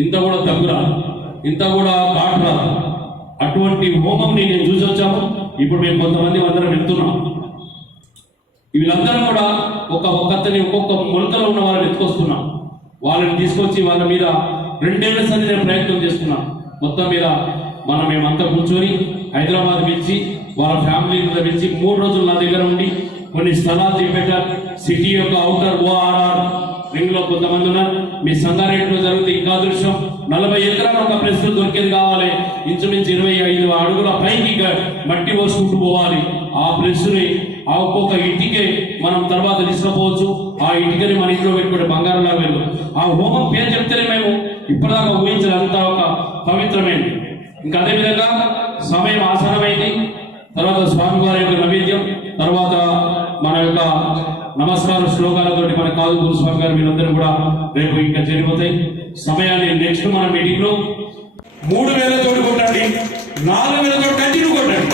ఇంత కూడా తగ్గురాదు, ఇంత కూడా ఘాటు రాదు. అటువంటి హోమం నేను చూసి వచ్చాము. ఇప్పుడు మేము కొంతమంది అందరం వెళ్తున్నాం. వీళ్ళందరం కూడా ఒక్కొక్కరిని ఒక్కొక్క మొలకలో ఉన్న వాళ్ళని ఎత్తుకొస్తున్నాం. వాళ్ళని తీసుకొచ్చి వాళ్ళ మీద 2 ఏళ్ల సంది నేను ప్రయత్నం చేస్తున్నాం. మొత్తం మీద మేమంతా కూర్చొని హైదరాబాద్ పిలిచి వాళ్ళ ఫ్యామిలీని పిలిచి 3 రోజులు నా దగ్గర ఉండి కొన్ని స్థలాలు చూపెట్టారు. సిటీ యొక్క అవుటర్ ORR రింగ్ లో కొంతమంది ఉన్నారు. మీ సంగారెడ్డిలో జరిగితే ఇంకా దృశ్యం 40 ఎకరాలు ఒక ప్రెస్ దొరికేది కావాలి. ఇంచుమించు 25 అడుగుల పైకి మట్టి పోసుకుంటూ పోవాలి. ఆ ప్రెస్ ని ఆ ఒక్కొక్క ఇంటికే మనం తర్వాత తీసుకుపోవచ్చు. ఆ ఇంటికని మన ఇంట్లో పెట్టుకుంటే బంగారంలా వెళ్ళు. ఆ హోమం పేరు చెప్తేనే మేము ఇప్పటిదాకా ఊహించినంత ఒక పవిత్రమైంది. ఇంకా అదేవిధంగా సమయం ఆసనమైంది. తర్వాత స్వామివారి యొక్క నైవేద్యం, తర్వాత మన యొక్క నమస్కార శ్లోకాలతోటి మన కాదు గురుస్వామి గారు వీళ్ళందరూ కూడా రేపు ఇంకా జరిగిపోతాయి. సమయాన్ని నెక్స్ట్ మన మీటింగ్ లో 3000 తోటి కొట్టండి, 4000 తోటి కంటిన్యూ కొట్టండి.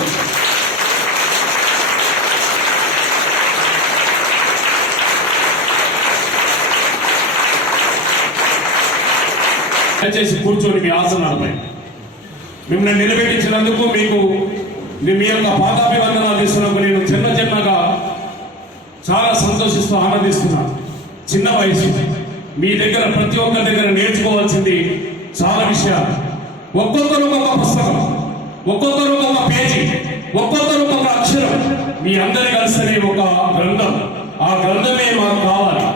దయచేసి కూర్చొని మీ ఆసనాలపై మిమ్మల్ని నిలబెట్టించినందుకు మీకు మీ యొక్క పాదాభివందనాలు ఇస్తున్నందుకు నేను చిన్నగా చాలా సంతోషిస్తూ ఆనందిస్తున్నాను. చిన్న వయసు మీ దగ్గర ప్రతి ఒక్కరి దగ్గర నేర్చుకోవాల్సింది చాలా విషయాలు. ఒక్కొక్కరు ఒక్కొక్క పుస్తకం, ఒక్కొక్కరు ఒక్కొక్క పేజీ, ఒక్కొక్కరు ఒక్కొక్క అక్షరం. మీ అందరి కలిసి ఒక గ్రంథం. ఆ గ్రంథమే మాకు కావాలి.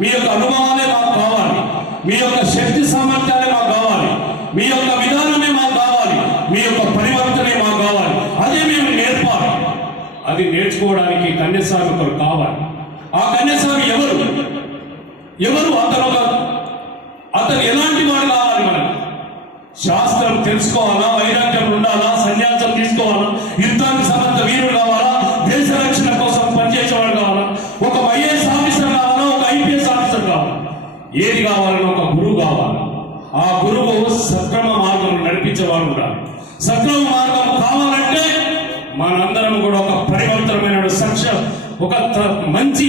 మీ యొక్క అనుభవాలే మాకు కావాలి. మీ యొక్క శక్తి సామర్థ్యాలే మాకు కావాలి. మీ యొక్క విధానమే మాకు కావాలి. మీ యొక్క పరివర్తనే మాకు కావాలి. అదే మేము నేర్పాలి. అది నేర్చుకోవడానికి కన్యాస్వామి ఒకరు కావాలి. ఆ కన్యాస్వామి ఎవరు? అతను ఎలాంటి వాడు కావాలి? మనకు శాస్త్రం తెలుసుకోవాలా, వైరాగ్యం ఉండాలా, సన్యాసం తీసుకోవాలా, యుద్ధానికి సమర్థ వీరుడు కావాలా, దేశ రక్షణ కోసం పనిచేసేవాడు కావాలా, ఒక ఐఏఎస్ ఆఫీసర్ కావాలా, ఒక IPS ఆఫీసర్ కావాలా, ఏది కావాలని ఒక గురువు కావాలి. ఆ గురువు సక్రమ మార్గం నడిపించేవాడు ఉండాలి. సక్రమ మార్గం కావాలంటే మనందరం కూడా ఒక పరివర్తనమైన ఒక మంచి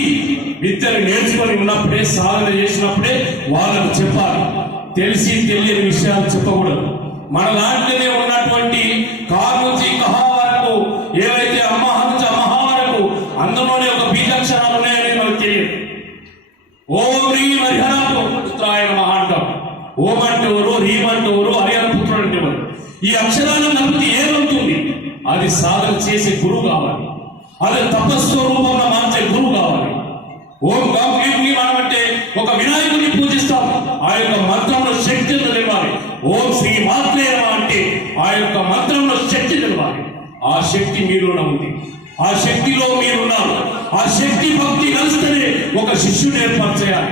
విద్యను నేర్చుకొని ఉన్నప్పుడే, సాధన చేసినప్పుడే వాళ్ళకు చెప్పాలి. తెలిసి తెలియని విషయాలు చెప్పకూడదు. మన దాంట్లోనే ఉన్నటువంటి కారు నుంచి కహా వరకు, ఏవైతే అమ్మ నుంచి అమ్మ వరకు అందులోనే ఒక బీజాక్షరాలు ఉన్నాయని మనకు తెలియదు. ఓం హ్రీం హరిహరపుత్రాయ నమః అంటాం. ఓం అంటే ఎవరు, హ్రీం అంటే ఎవరు, హరిహరపుత్రుడు అంటే ఎవరు. ఈ అక్షరాలను నమ్మితే ఏమవుతుంది? అది సాధన చేసే గురువు కావాలి. అది తపస్వరూపంలో మార్చే గురువు కావాలి. ఓం గాంభీర్యం అంటే ఒక వినాయకుడిని పూజిస్తాం. ఆ యొక్క మంత్రంలో శక్తి నిలవాలి. ఓం శ్రీ మాత్రే నమః అంటే యొక్క మంత్రంలో శక్తి తెలవాలి. ఆ శక్తి మీలోనే ఉంది. ఆ శక్తిలో మీరున్నారు. ఆ శక్తి భక్తి కలిస్తేనే ఒక శిష్యుని ఏర్పాటు చేయాలి.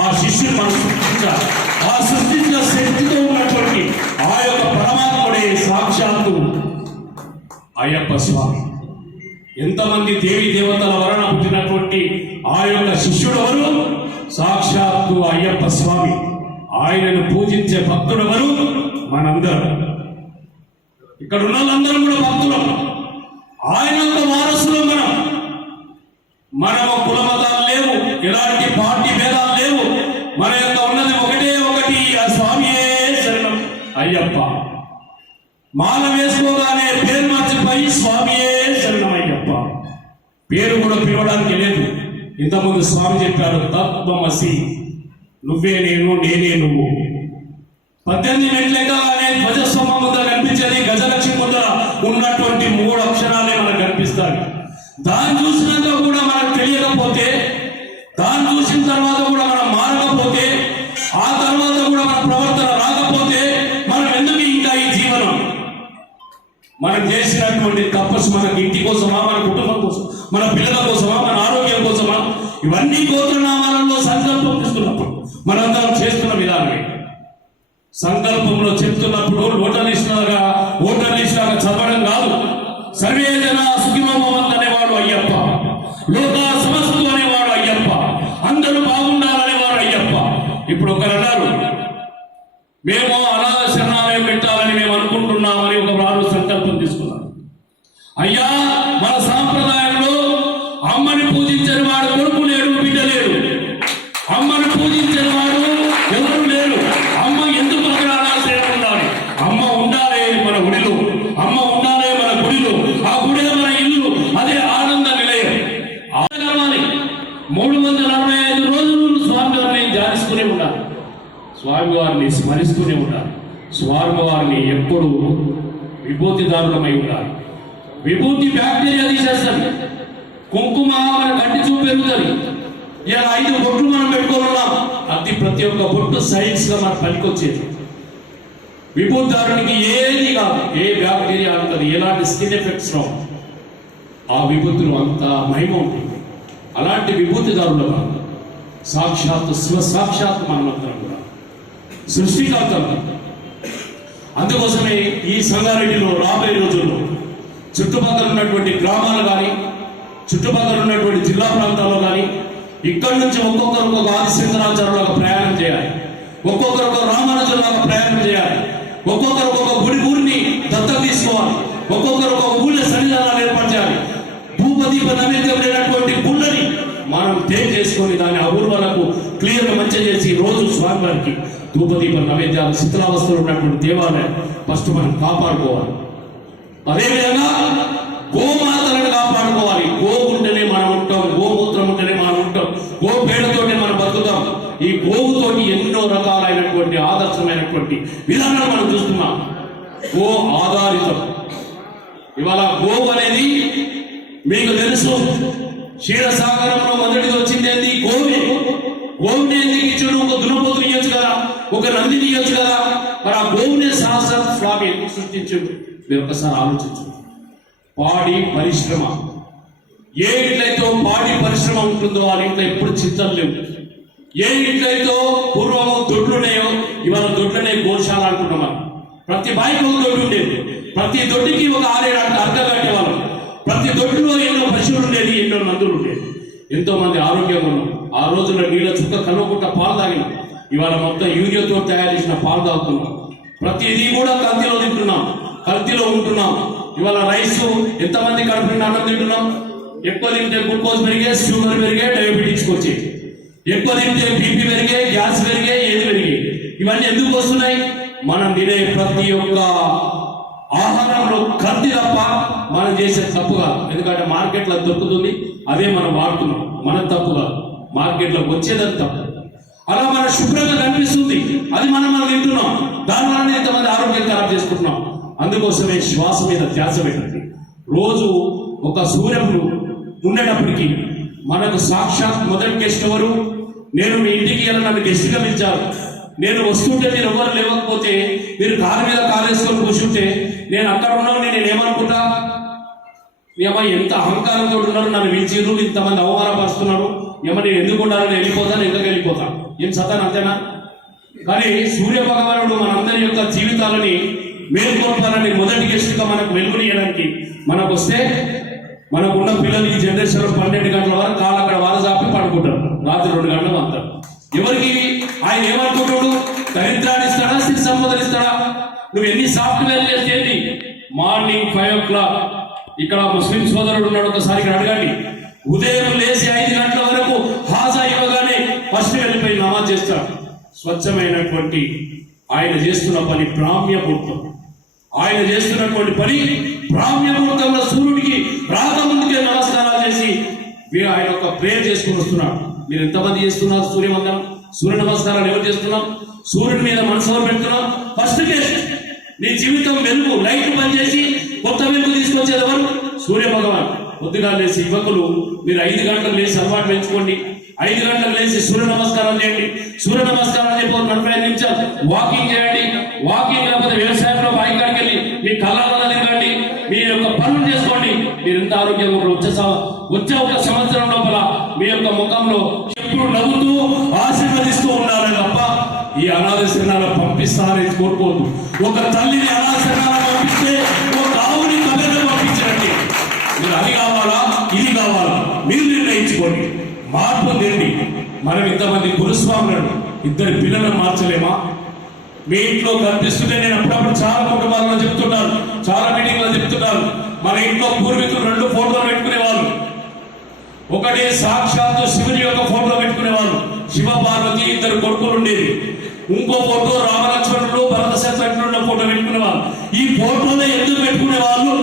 ఆ శిష్యుని మనం సృష్టించాలి. ఆ సృష్టించిన శక్తితో ఉన్నటువంటి ఆ యొక్క పరమాత్ముడే సాక్షాత్తు అయ్యప్ప స్వామి. ఎంతమంది దేవి దేవతల వలన పుట్టినటువంటి ఆ యొక్క శిష్యుడు ఎవరు? సాక్షాత్తు అయ్యప్ప స్వామి. ఆయనను పూజించే భక్తుడు ఎవరు? మనందరం. ఇక్కడ ఉన్న వాళ్ళందరం కూడా భక్తులం. ఆయన యొక్క వారసులు మనం కుల మతాలు లేవు, ఎలాంటి పార్టీ భేదాలు లేవు. మన యొక్క ఉన్నది ఒకటే ఒకటి, ఆ స్వామియే శరణం అయ్యప్ప. మాల వేసుకోగానే పేరు మార్చిపోయి స్వామియే శరణం అయ్యప్ప. పేరు కూడా పిలవడానికి లేదు. ఇంతకుముందు స్వామి చెప్పారు, తత్వమసి, నువ్వే నేను, నేనే నువ్వు. 18 మెట్లెక్కగానే ధ్వజస్తంభం ముందర కనిపించేది గజలక్ష్మి ముందర ఉన్నటువంటి 3 అక్షరాలే మనకు కనిపిస్తాయి. దాన్ని చూసినాక కూడా మనకు తెలియకపోతే, దాన్ని చూసిన తర్వాత కూడా మనం మారకపోతే, ఆ తర్వాత కూడా మన ప్రవర్తన రాకపోతే మనం ఎందుకు ఇంకా ఈ జీవనం? మనం చేసినటువంటి తపస్సు మనకి ఇంటి కోసమా, మన కుటుంబం కోసం, మన పిల్లల కోసమా, మన ఆరోగ్యం కోసమా? ఇవన్నీ గోత్రనామాలలో సంకల్పం చేస్తున్నప్పుడు మనందరం చేస్తున్న విధానమే. సంకల్పంలో చెప్తున్నప్పుడు ఓటర్ లిస్ట్ లాగా చదవడం కాదు. సర్వే జన సుఖినో భవంతు అనేవాడు అయ్యప్ప. లోక సమస్తు అనేవాడు అయ్యప్ప. అందరూ బాగుండాలనేవాడు అయ్యప్ప. ఇప్పుడు ఒకరు అన్నారు, మేము అనాథ శరణాలయం పెట్టాలని మేము అనుకుంటున్నామని ఒకరు సంకల్పం తీసుకున్నారు. అయ్యా, మన సాంప్రదాయంలో అమ్మని పూజించిన వాడు కొడుకు లేడు, బిడ్డ లేడు. అమ్మని పూజించిన వాడు ఎవరు లేరు. అమ్మ ఎందుకు అక్కడ అనాథ ఉండాలి? అమ్మ ఉండాలి మన గుడిలో, అమ్మ ఉండాలి మన గుడిలో. ఆ గుడే మన ఇల్లు, అదే ఆనంద నిలయం. ఆనందాలి 365 రోజులు స్వామివారిని ధ్యానిస్తూనే ఉండాలి, స్వామివారిని స్మరిస్తూనే ఉండాలి. స్వామివారిని ఎప్పుడు విభూతిదారులమై ఉండాలి. విభూతి బ్యాక్టీరియా తీసేస్తుంది. కుంకుమ మన కంటి చూపు పెరుగుతుంది. ఇలా 5 బొట్లు మనం పెట్టుకోవాలన్నాం. అది ప్రతి ఒక్క బొట్టు సైన్స్ గా మన పనికొచ్చేది. విభూతిదారునికి ఏది కాదు, ఏ బ్యాక్టీరియా ఉంటుంది, ఎలాంటి స్కిన్ ఎఫెక్ట్స్ రావు. ఆ విభూతులు అంత మహిమ ఉంటుంది. అలాంటి విభూతిదారులు సాక్షాత్ శివ సాక్షాత్ మనమందరం కూడా సృష్టికర్తలు. అందుకోసమే ఈ సంగారెడ్డిలో రాబోయే రోజుల్లో చుట్టుపక్కల ఉన్నటువంటి గ్రామాలు కానీ, చుట్టుపక్కల ఉన్నటువంటి జిల్లా ప్రాంతాల్లో కానీ, ఇక్కడి నుంచి ఒక్కొక్కరు ఒక ఆదిశంకరాచార్యులాగా ప్రయాణం చేయాలి, ఒక్కొక్కరు ఒక రామానుజులాగా ప్రయాణం చేయాలి, ఒక్కొక్కరు ఒక ఊరిని దత్తత తీసుకోవాలి, ఒక్కొక్కరు ఒక ఊళ్ళో సన్నిధానాలు ఏర్పాటు చేయాలి. ధూపదీప నైవేద్యం లేనటువంటి గుళ్ళని మనం తేజ్ చేసుకొని దాన్ని ఆ ఊరు వాళ్ళకు క్లియర్గా మంచిగా చేసి రోజు స్వామివారికి ధూపదీప నైవేద్యాలు, శిథిలావస్థలో ఉన్నటువంటి దేవాలయం ఫస్ట్ మనం కాపాడుకోవాలి. అదేవిధంగా గోమాతలను కాపాడుకోవాలి. గోవు ఉంటేనే మనం ఉంటాం, గోమూత్రం ఉంటేనే మనం ఉంటాం, గో పేడతోనే మనం బతుకుతాం. ఈ గోవుతోటి ఎన్నో రకాలైనటువంటి ఆదర్శమైనటువంటి విధానాలు మనం చూస్తున్నాం. గో ఆధారితం. ఇవాళ గోవు అనేది మీకు తెలుసు, క్షీరసాగరంలో మొదటిది వచ్చింది ఏంటి? గోవే. గోవుని ఎందుకు ఇచ్చాడు? ఒక దునపోతుని ఇవ్వచ్చు కదా, ఒక నందిని ఇవ్వచ్చు కదా. మరి ఆ గోవునే సాక్షాత్ స్వామి ఎందుకు సృష్టించాడు? మీరు ఒకసారి ఆలోచించు. పాడి పరిశ్రమ, ఏ ఇంట్లయితే పాడి పరిశ్రమ ఉంటుందో ఆ ఇంట్లో ఎప్పుడు చింతలు లేవు. ఏ ఇంట్లయితే పూర్వము దొడ్లున్నాయో ఇవాళ దొడ్లనే గోశాల అంటున్నాం. ప్రతి బాయికి ఒక దొడ్డు ఉండేది, ప్రతి దొడ్డికి ఒక 6-7 అర్థం కట్టేవాళ్ళం. ప్రతి దొడ్డులో ఎన్నో పశువులు ఉండేది, ఎన్నో నందులు ఉండేది. ఎంతో మంది ఆరోగ్యంగా ఉన్నాం. ఆ రోజుల్లో నీళ్ళ చుక్క కనుక్కుంటా పాలు తాగినాం. ఇవాళ మొత్తం యూరియాతో తయారు చేసిన పాలు తాగుతున్నాం. ప్రతిదీ కూడా కల్తీలో తింటున్నాం, కల్తీలో ఉంటున్నాం. ఇవాళ రైస్ ఎంతమంది కడుపు నిండా అన్నం తింటున్నాం? ఎక్కువ తింటే గ్లూకోజ్ పెరిగే, షుగర్ పెరిగే, డయాబెటీస్కి వచ్చేది. ఎక్కువ తింటే బీపీ పెరిగే, గ్యాస్ పెరిగే, ఏది పెరిగే. ఇవన్నీ ఎందుకు వస్తున్నాయి? మనం తినే ప్రతి ఒక్క ఆహారంలో కల్తీ తప్ప మనం చేసే తప్పుగా. ఎందుకంటే మార్కెట్లో దొరుకుతుంది, అదే మనం వాడుతున్నాం. మన తప్పుగా మార్కెట్లోకి వచ్చేదని తప్పు. అలా మన శుభ్రంగా కనిపిస్తుంది, అది మనం తింటున్నాం. దానివల్ల ఎంతమంది ఆరోగ్యం ఖరాబ్ చేసుకుంటున్నాం. అందుకోసమే శ్వాస మీద ధ్యాస పెట్టండి. రోజు ఒక సూర్యుడు ఉండేటప్పటికీ మనకు సాక్షాత్ మొదటి గెస్ట్ ఎవరు? నేను మీ ఇంటికి నన్ను గెస్ట్గా పిలిచారు, నేను వస్తుంటే మీరు ఎవరు లేవకపోతే మీరు కాలు మీద కాలేసుకొని కూర్చుంటే నేను అక్కడ ఉన్నాను, నేను ఏమనుకుంటా, ఏమో ఎంత అహంకారంతో ఉన్నారు, నన్ను పిలిచిర్రు, ఇంతమంది అవమానపరుస్తున్నారు, ఏమో నేను ఎందుకు ఉండాలని వెళ్ళిపోతాను, ఎందుకు వెళ్ళిపోతాను, ఏం సతాను, అంతేనా? కానీ సూర్య భగవానుడు మనందరి యొక్క జీవితాలని మేల్కొల్పాలని మొదటి గెస్ట్గా మనకు వెలుగునియడానికి మనకు వస్తే, మనకున్న పిల్లలు ఈ జనరేషన్లో 12 గంటల వరకు కాలు అక్కడ వారజాపి పడుకుంటారు, రాత్రి 2 గంటలు అంటారు. ఎవరికి ఆయన ఏమనుకుంటాడు? దరిద్రాన్ని ఇస్తాడా, స్థితి సంపదలు ఇస్తాడా? నువ్వు ఎన్ని సాఫ్ట్వేర్ చేసేది మార్నింగ్ 5 o'clock ఇక్కడ ముస్లిం సోదరుడు ఉన్నాడు, ఒకసారి ఇక్కడ అడగండి. ఉదయం లేచి 5 గంటల వరకు హాజా ఇవ్వగానే ఫస్ట్ వెళ్ళిపోయి నమాజ్ చేస్తాడు. స్వచ్ఛమైనటువంటి ఆయన చేస్తున్న పని బ్రాహ్మ్యముహూర్తం, ఆయన చేస్తున్నటువంటి పని బ్రాహ్మ్యముహూర్తంలో సూర్యుడికి రాకముందుకే నమస్కారాలు చేసి ఆయన ఒక ప్రేయర్ చేసుకుని వస్తున్నాడు. మీరు ఎంతమంది చేస్తున్నారు సూర్యవందనం, సూర్య నమస్కారాలు ఎవరు చేస్తున్నాం? సూర్యుడి మీద మనసు ఎవరు పెడుతున్నాం? First guest. నీ జీవితం వెలుగు లైట్ పనిచేసి కొత్త వెలుగు తీసుకొచ్చేది ఎవరు? సూర్య భగవాన్. పొద్దుగా లేచి యువకులు మీరు 5 గంటలు లేచి అలవాటు పెంచుకోండి. 5 గంటలు లేచి సూర్య నమస్కారం చేయండి. సూర్య నమస్కారం చేయకపోతే 45 నిమిషాలు వాకింగ్ చేయండి. వాకింగ్ లేకపోతే వ్యవసాయంలో బాయికాడికి వెళ్ళి మీ కళాలను తిరగండి, మీ యొక్క పనులు చేసుకోండి. మీరు ఎంత ఆరోగ్యంగా వచ్చే ఒక సంవత్సరం లోపల మీ యొక్క ముఖంలో ఎప్పుడు నవ్వుతూ ఆశీర్వదిస్తూ ఉండాలి తప్ప ఈ అనాథ శరణాలు పంపిస్తారని కోరుకోవద్దు. ఒక తల్లిని అనాథ శరణాలు పంపిస్తే ఒక ఆవుని తల్లిని పంపించండి. మీరు అది కావాలా, ఇది కావాలా, మీరు నిర్ణయించుకోండి. మార్పు తెండి. మనం ఇంతమంది గురుస్వాములను 2 పిల్లలను మార్చలేమా? మీ ఇంట్లో కనిపిస్తుంటే నేను అప్పుడప్పుడు చాలా కుటుంబాలలో చెప్తున్నాను, చాలా మీటింగ్లో చెప్తున్నాను. మన ఇంట్లో పూర్వీకులు 2 ఫోటోలు పెట్టుకునేవాళ్ళు. ఒకటి సాక్షాత్తు శివుని యొక్క ఫోటో పెట్టుకునేవాళ్ళు, శివ పార్వతి 2 కొడుకులు ఉండేది. ఇంకో ఫోటో రామలక్ష్మణుడు భరత శత్రుఘ్నుల ఫోటో పెట్టుకునేవాళ్ళు. ఈ ఫోటోలో ఎందుకు పెట్టుకునేవాళ్ళు?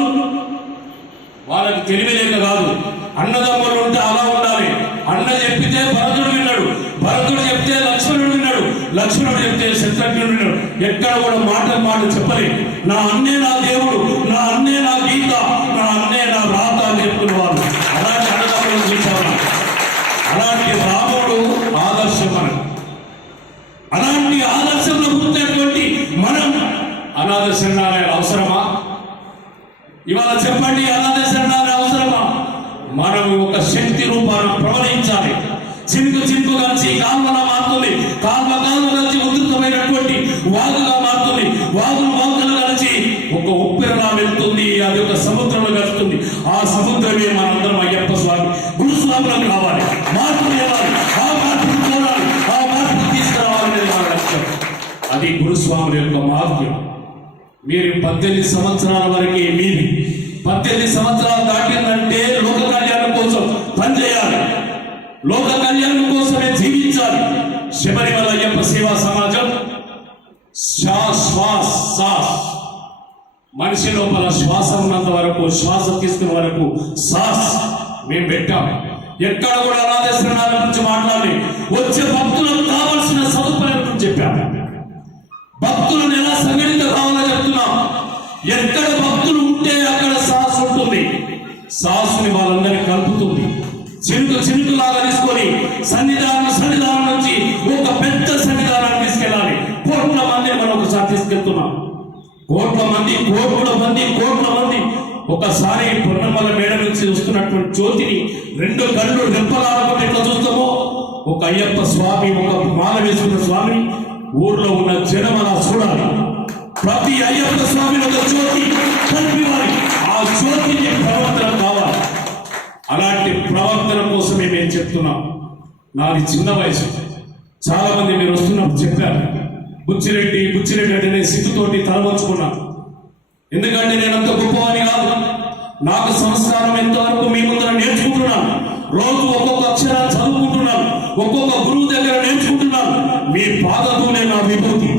వాళ్ళకి తెలివిలేక కాదు. అన్నదమ్ములు ఉంటే అలా ఉండాలి. అన్న చెప్పితే భరతుడు విన్నాడు, భరతుడు చెప్తే లక్ష్మణుడు విన్నాడు, లక్ష్మణుడు చెప్తే శత్రుఘ్నుడు విన్నాడు. ఎక్కడ కూడా మాట చెప్పలేదు. నా అన్నే నా దేవుడు, నా అన్నే నా గీత, నా అన్నే నా రాత అని చెప్పుకునేవాళ్ళు. అలాంటి అన్నదమ్ములను చూసాము. అలాంటి రాముడు ఆదర్శం మనకు. అలాంటి ఆదర్శంలో పుట్టినటువంటి మనం అనాథ శరణాలయాలు అవసరమా? ఇవాళ చెప్పండి, అనాథ శరణాలయాలు అవసరమా? మనం ఒక శక్తి రూపాన్ని ప్రవహించాలి. చినుకు కలిసి కాల్వలా మారుతుంది, కాల్వ కలిసి ఉధృతమైనటువంటి వాగుగా మారుతుంది, వాగులు కలిసి ఒక ఉప్పెరలా వెళ్తుంది, అది ఒక సముద్రంలో కలుస్తుంది. ఆ సముద్రమే మనందరం అయ్యప్ప స్వామి గురుస్వాములకు కావాలి. మార్పు తేవాలి, ఆ మార్పును కోరాలి, ఆ మార్పును తీసుకురావాలనేది మన లక్ష్యం. అది గురుస్వాముల యొక్క మార్గం. మీరు 18 సంవత్సరాల వరకే మీరు 18 సంవత్సరాలు దాటిందంటే లోక కళ్యాణం కోసం పనిచేయాలి, లోక కళ్యాణం కోసమే జీవించాలి. శబరిమల అయ్యప్ప సేవా సమాజం శ్వాస్ మనిషి లోపల శ్వాస ఉన్నంత వరకు, శ్వాస తీసుకున్న వరకు సాస్ మేము పెట్టాము. ఎక్కడ కూడా అనాథ శరణాల గురించి మాట్లాడి వచ్చే భక్తులకు కావాల్సిన సదుపాయాల గురించి చెప్పాము. భక్తులను ఎలా సంఘటిత కావాలో చెప్తున్నాం. ఎక్కడ భక్తులు ఉంటే అక్కడ సాస్ ఉంటుంది. సాసుని వాళ్ళందరినీ కలుపుతుంది. చినుకులాగా తీసుకొని సన్నిధానం నుంచి ఒక పెద్ద సన్నిధానాన్ని తీసుకెళ్ళాలి. కోట్ల మంది మనం ఒకసారి తీసుకెళ్తున్నాం. కోట్ల మంది ఒకసారి పొన్నమల మేడ నుంచి వస్తున్నటువంటి జ్యోతిని 2 కళ్ళు రెప్పలాగా ఎట్లా చూస్తామో, ఒక అయ్యప్ప స్వామి, ఒక మాల వేసుకున్న స్వామిని ఊర్లో ఉన్న జనం అలా చూడాలి. ప్రతి అయ్యప్ప స్వామిని ఒక జ్యోతి కల్పివాలి. ఆ జ్యోతిని ప్రవర్తన కావాలి. అలాంటి ప్రవర్తన కోసమే మేము చెప్తున్నాం. నాది చిన్న వయసు. చాలా మంది మీరు వస్తున్నప్పుడు చెప్పారు, బుచ్చిరెడ్డి అంటే సిగ్గుతోటి తలవంచుకున్నాను. ఎందుకంటే నేను అంత గొప్పవాణి కాదు. నాకు సంస్కారం ఎంతవరకు మీ ముందర నేర్చుకుంటున్నాను. రోజు ఒక్కొక్క అక్షరాలు చదువుకుంటున్నాను, ఒక్కొక్క గురువు దగ్గర నేర్చుకుంటున్నాను. మీ పాదతోనే నా విభూతి.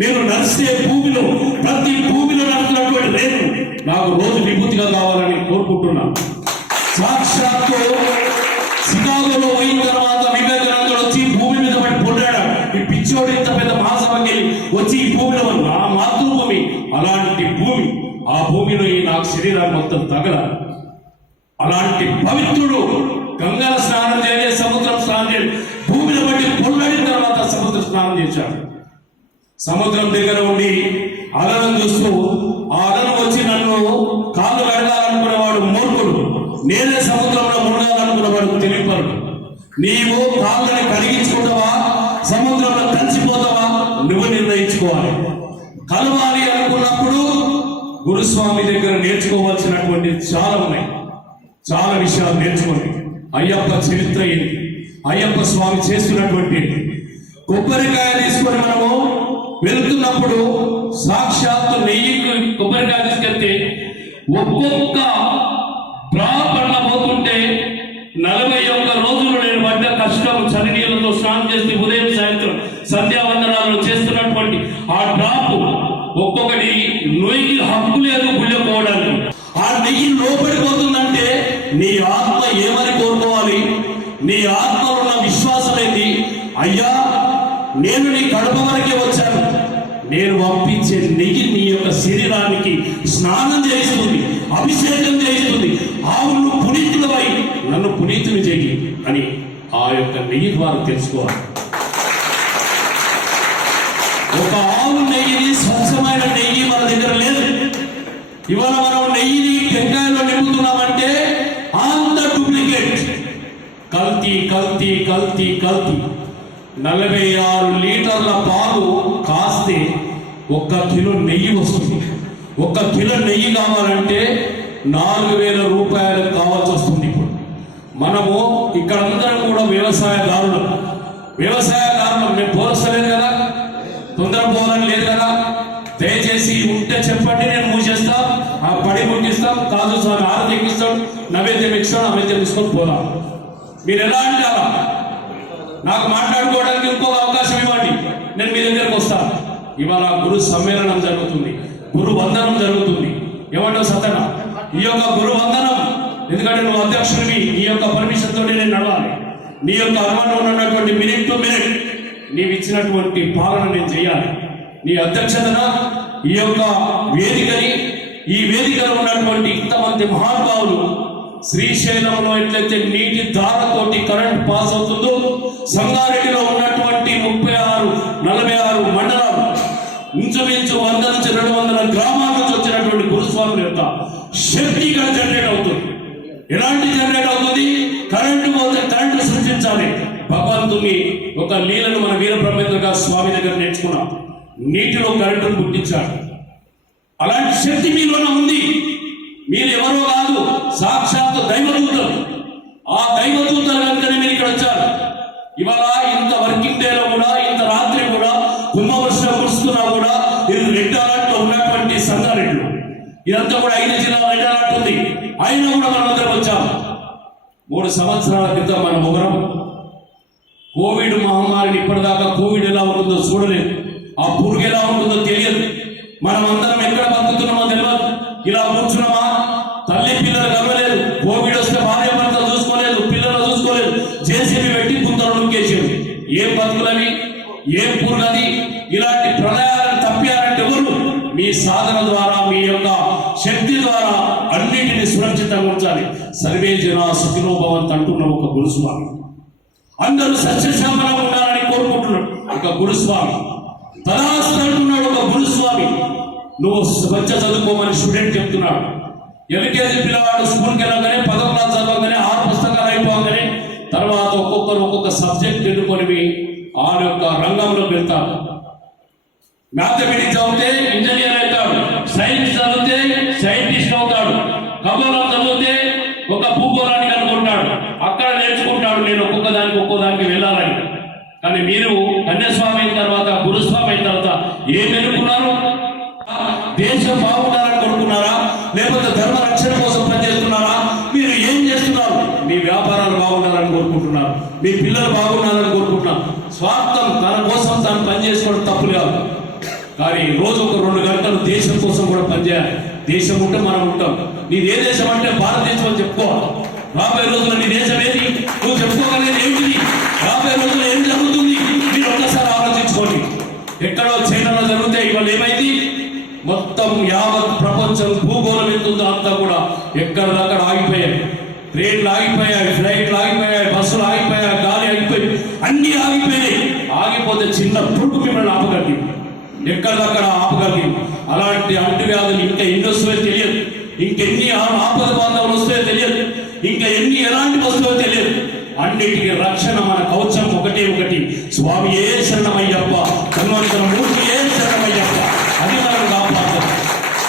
మీరు నడిచే భూమిలో, ప్రతి భూమిలో నడుస్తున్నటువంటి నేను నాకు రోజు విభూతిగా కావాలని కోరుకుంటున్నాను. సాక్షాత్తు చికాగోలో పోయిన తర్వాత వివేకానందుడు వచ్చి భూమి మీద పడి పొందాడు. ఈ పిచ్చోడు ఇంత పెద్ద మహాసభకి వచ్చి ఈ భూమిలో నా మాతృభూమి, అలాంటి భూమి, ఆ భూమిలో నాకు శరీరాన్ని మొత్తం తగలాలి. అలాంటి పవిత్రుడు గంగల స్నానం చేయలే, సముద్రం స్నానం చేయలేదు, భూమిలో బట్టి పొందడిన తర్వాత సముద్ర స్నానం చేశాడు. సముద్రం దగ్గర ఉండి అలలను చూస్తూ ఆ అలలు వచ్చి నన్ను కాళ్ళు కడగాలనుకునేవాడు మూర్ఖుడు, నేనే సముద్రంలో మునగాలనుకునేవాడు తెలియపరుడు. నీవు కాళ్ళని కడిగించుకుంటావా సముద్రంలో కలిసిపోతావా నువ్వు నిర్ణయించుకోవాలి. కలవాలి అనుకున్నప్పుడు గురుస్వామి దగ్గర నేర్చుకోవాల్సినటువంటి చాలా ఉన్నాయి, చాలా విషయాలు నేర్చుకోండి. అయ్యప్ప చరిత్ర ఏంటి, అయ్యప్ప స్వామి చేస్తున్నటువంటి కొబ్బరికాయ తీసుకొని మనము వెళ్తున్నప్పుడు సాక్షాత్తు నెయ్యికి కొబ్బరికాయ తీసుకెళ్తే ఒక్కొక్క డ్రాప్ అట్లా పోతుంటే 41 రోజులు నేను పడ్డ కష్టం, చలి నీళ్ళతో స్నానం చేసి ఉదయం సాయంత్రం సంధ్యావందనాలు చేస్తున్నటువంటి ఆ డ్రాప్ ఒక్కొక్కటి నొయ్యి హక్కు లేదు గుళ్ళపోవడానికి. ఆ నెయ్యి లోపడిపోతుందంటే నీ ఆత్మ ఏమని కోరుకోవాలి, నీ ఆత్మలో ఉన్న విశ్వాసం ఏంటి? అయ్యా నేను నీ కడప వరకే వచ్చాను, నేను పంపించే నెయ్యి నీ యొక్క శరీరానికి స్నానం చేయిస్తుంది, అభిషేకం చేయిస్తుంది, ఆవును పునీతులవై నన్ను పునీతుని చేయి అని ఆ యొక్క నెయ్యి ద్వారా తెలుసుకోవాలి. ఒక ఆవు నెయ్యిని, స్వచ్ఛమైన నెయ్యి మన దగ్గర లేదు. ఇవాళ మనం నెయ్యిని టెంకాయలో నింపుతున్నామంటే అంత డూప్లికేట్, కల్తీ కల్తీ కల్తీ కల్తీ. 46 లీటర్ల పాలు కాస్తే 1 కిలో నెయ్యి వస్తుంది. 1 కిలో నెయ్యి కావాలంటే 4,000 రూపాయలు కావాల్సి వస్తుంది. ఇప్పుడు మనము ఇక్కడ అందరం కూడా వ్యవసాయదారులు మేము పోల్చలేదు కదా, తొందర పోవాలని లేదు కదా. దయచేసి ఉంటే చెప్పండి, నేను మూసేస్తా, ఆ పడి ముగిస్తాం, కాదు స్వామి ఆరతి ఎక్కిస్తాడు, నైవేద్యం ఇస్తాడు, నైవేద్యం తీసుకొని పోదాం. మీరు ఎలా అంటారా? నాకు మాట్లాడుకోవడానికి ఇంకొక అవకాశం ఇవ్వండి, నేను మీ దగ్గరకు వస్తాను. ఇవాళ గురు సమ్మేళనం జరుగుతుంది, గురు వందనం జరుగుతుంది. ఏమంటావు సత్యన? ఈ యొక్క గురు వందనం, ఎందుకంటే నువ్వు అధ్యక్షుడివి, నీ యొక్క పర్మిషన్ తోటి నేను నడవాలి. నీ యొక్క అనుమానం ఉన్నటువంటి మినిట్ టు మినిట్ నీవు ఇచ్చినటువంటి పాలన నేను చేయాలి. నీ అధ్యక్షతన ఈ యొక్క వేదికని, ఈ వేదికలో ఉన్నటువంటి ఇంతమంది మహానుభావులు, శ్రీశైలంలో ఎట్లయితే నీటి ధారతోటి కరెంట్ పాస్ అవుతుందో, సంగారెడ్డిలో ఉన్నటువంటి 46 మండలాలు, ఇంచుమించు 100 నుంచి 200 గ్రామాల నుంచి వచ్చినటువంటి గురుస్వాముల యొక్క శక్తి ఇక్కడ జనరేట్ అవుతుంది. ఎలాంటి జనరేట్ అవుతుంది? కరెంటు పోతే కరెంటు సృష్టించాలి. భగవంతుని ఒక లీలను మన వీరబ్రహ్మేంద్ర స్వామి దగ్గర నేర్చుకున్నాం. నీటిలో కరెంటును పుట్టించాడు. అలాంటి శక్తి మీలోనే ఉంది. మీరు ఎవరో కాదు, సాక్షాత్తు దైవదూతలు. ఆ దైవదూతలు కనుకనే మీరు ఇక్కడ వచ్చారు. ఇవాళ ఇంత వర్కింగ్ డేలో కూడా, ఇంత రాత్రి కూడా, కుంభవర్షం కురుస్తున్నా కూడా ఇది రెడ్ అలర్ట్ లో ఉన్నటువంటి సంగారెడ్డిలో ఇదంతా కూడా 5 జిల్లాల రెడ్ అలర్ట్ ఉంది. అయినా కూడా మనం అందరం వచ్చాము. 3 సంవత్సరాల క్రితం మన ముగ్గురం కోవిడ్ మహమ్మారిని, ఇప్పటిదాకా కోవిడ్ ఎలా ఉంటుందో చూడలేదు, ఆ పురుగు ఎలా ఉంటుందో తెలియదు. మనం అందరం ఎక్కడ బతుకుతున్నామో తెలియదు. ఇలా కూర్చున్నామా? తల్లి పిల్లలు కలవలేదు, కోవిడ్ వస్తే భార్య భర్త చూసుకోలేదు, పిల్లలు చూసుకోలేదు, జేసీబీ పెట్టి గుంతలు నొక్కేసారు. ఏం బతుకులవి, ఏం పురుగది? ఇలాంటి ప్రళయాలను తప్పారంటే ఎవరు? మీ సాధన ద్వారా, మీ యొక్క శక్తి ద్వారా అన్నింటినీ సురక్షితంగా ఉంచాలి. సర్వే జనా సుఖినో భవంతు అంటున్న ఒక గురుస్వామి, అందరూ సస్యశ్యామలంగా ఉండాలని కోరుకుంటున్నాడు ఒక గురుస్వామి. తదాస్తు అంటున్నాడు ఒక గురుస్వామి. నువ్వు స్వచ్ఛ చదువుకోమని స్టూడెంట్ చెప్తున్నాడు. ఎల్కేజీ పిల్లవాడు స్కూల్కి వెళ్ళగానే 10వ క్లాస్ చదవగానే 6 పుస్తకాలు అయిపోగానే తర్వాత ఒక్కొక్క సబ్జెక్ట్ ఎన్నుకొని ఆ యొక్క రంగంలో వెళ్తారు. మ్యాథమెటిక్స్ చదివితే ఇంజనీర్ అవుతాడు, సైన్స్ చదివితే సైంటిస్ట్ అవుతాడు, ఖగోళం చదివితే ఒక భూగోళానికి అనుకుంటాడు, అక్కడ నేర్చుకుంటాడు నేను ఒక్కొక్క దానికి వెళ్ళాలని. కానీ మీరు కన్యాస్వామి అయిన తర్వాత, గురుస్వామి అయిన తర్వాత ఏం ఎన్నుకున్నారు? దేశం బాగుండాలని కోరుకున్నారా? లేకపోతే ధర్మ రక్షణ కోసం పనిచేస్తున్నారా? మీరు ఏం చేస్తున్నారు? మీ వ్యాపారాలు బాగుండాలని కోరుకుంటున్నారు, మీ పిల్లలు బాగుండాలని కోరుకుంటున్నారు. స్వార్థం, తన కోసం తాను పనిచేసుకోవడం తప్పులు కాదు. కానీ రోజు ఒక 2 గంటలు దేశం కోసం కూడా పనిచేయాలి. దేశం ఉంటే మనం ఉంటాం. నీది ఏ దేశం అంటే భారతదేశం అని చెప్పుకోవాలి. రాబోయే రోజుల్లో నీ దేశం ఏది, నువ్వు చెప్పుకోగలిగేది ఏమిటి, రాబోయే రోజుల్లో ఏం జరుగుతుంది మీరు ఒక్కసారి ఆలోచించుకోండి. ఎక్కడో చైనాలో జరిగితే ఇవాళ ఏమైంది? మొత్తం యావత్ ప్రపంచం భూగోళం ఎంతుందో అంతా కూడా ఎక్కడిదక్కడ ఆగిపోయాయి. ట్రైన్లు ఆగిపోయాయి, ఫ్లైట్లు ఆగిపోయాయి, బస్సులు ఆగిపోయాయి, గాలి ఆగిపోయి, అన్ని ఆగిపోయాయి. ఆగిపోతే చిన్న పురుగు మిమ్మల్ని ఆపగట్టి ఎక్కడిదక్కడ ఆపగలిగింది. అలాంటి అంటువ్యాధులు ఇంకా ఎన్ని వస్తాయో తెలియదు, ఇంకెన్ని ఆపద బాంధవులు వస్తాయో తెలియదు, ఇంకా ఎన్ని ఎలాంటి వస్తాయో తెలియదు. అన్నిటికీ రక్షణ మన కవచం ఒకటి, స్వామి ఏ శరణమయ్యప్ప, హనుమంతుల మూర్తి ఏ శరణమయ్యప్ప. అది మనం కాపాడుతాం.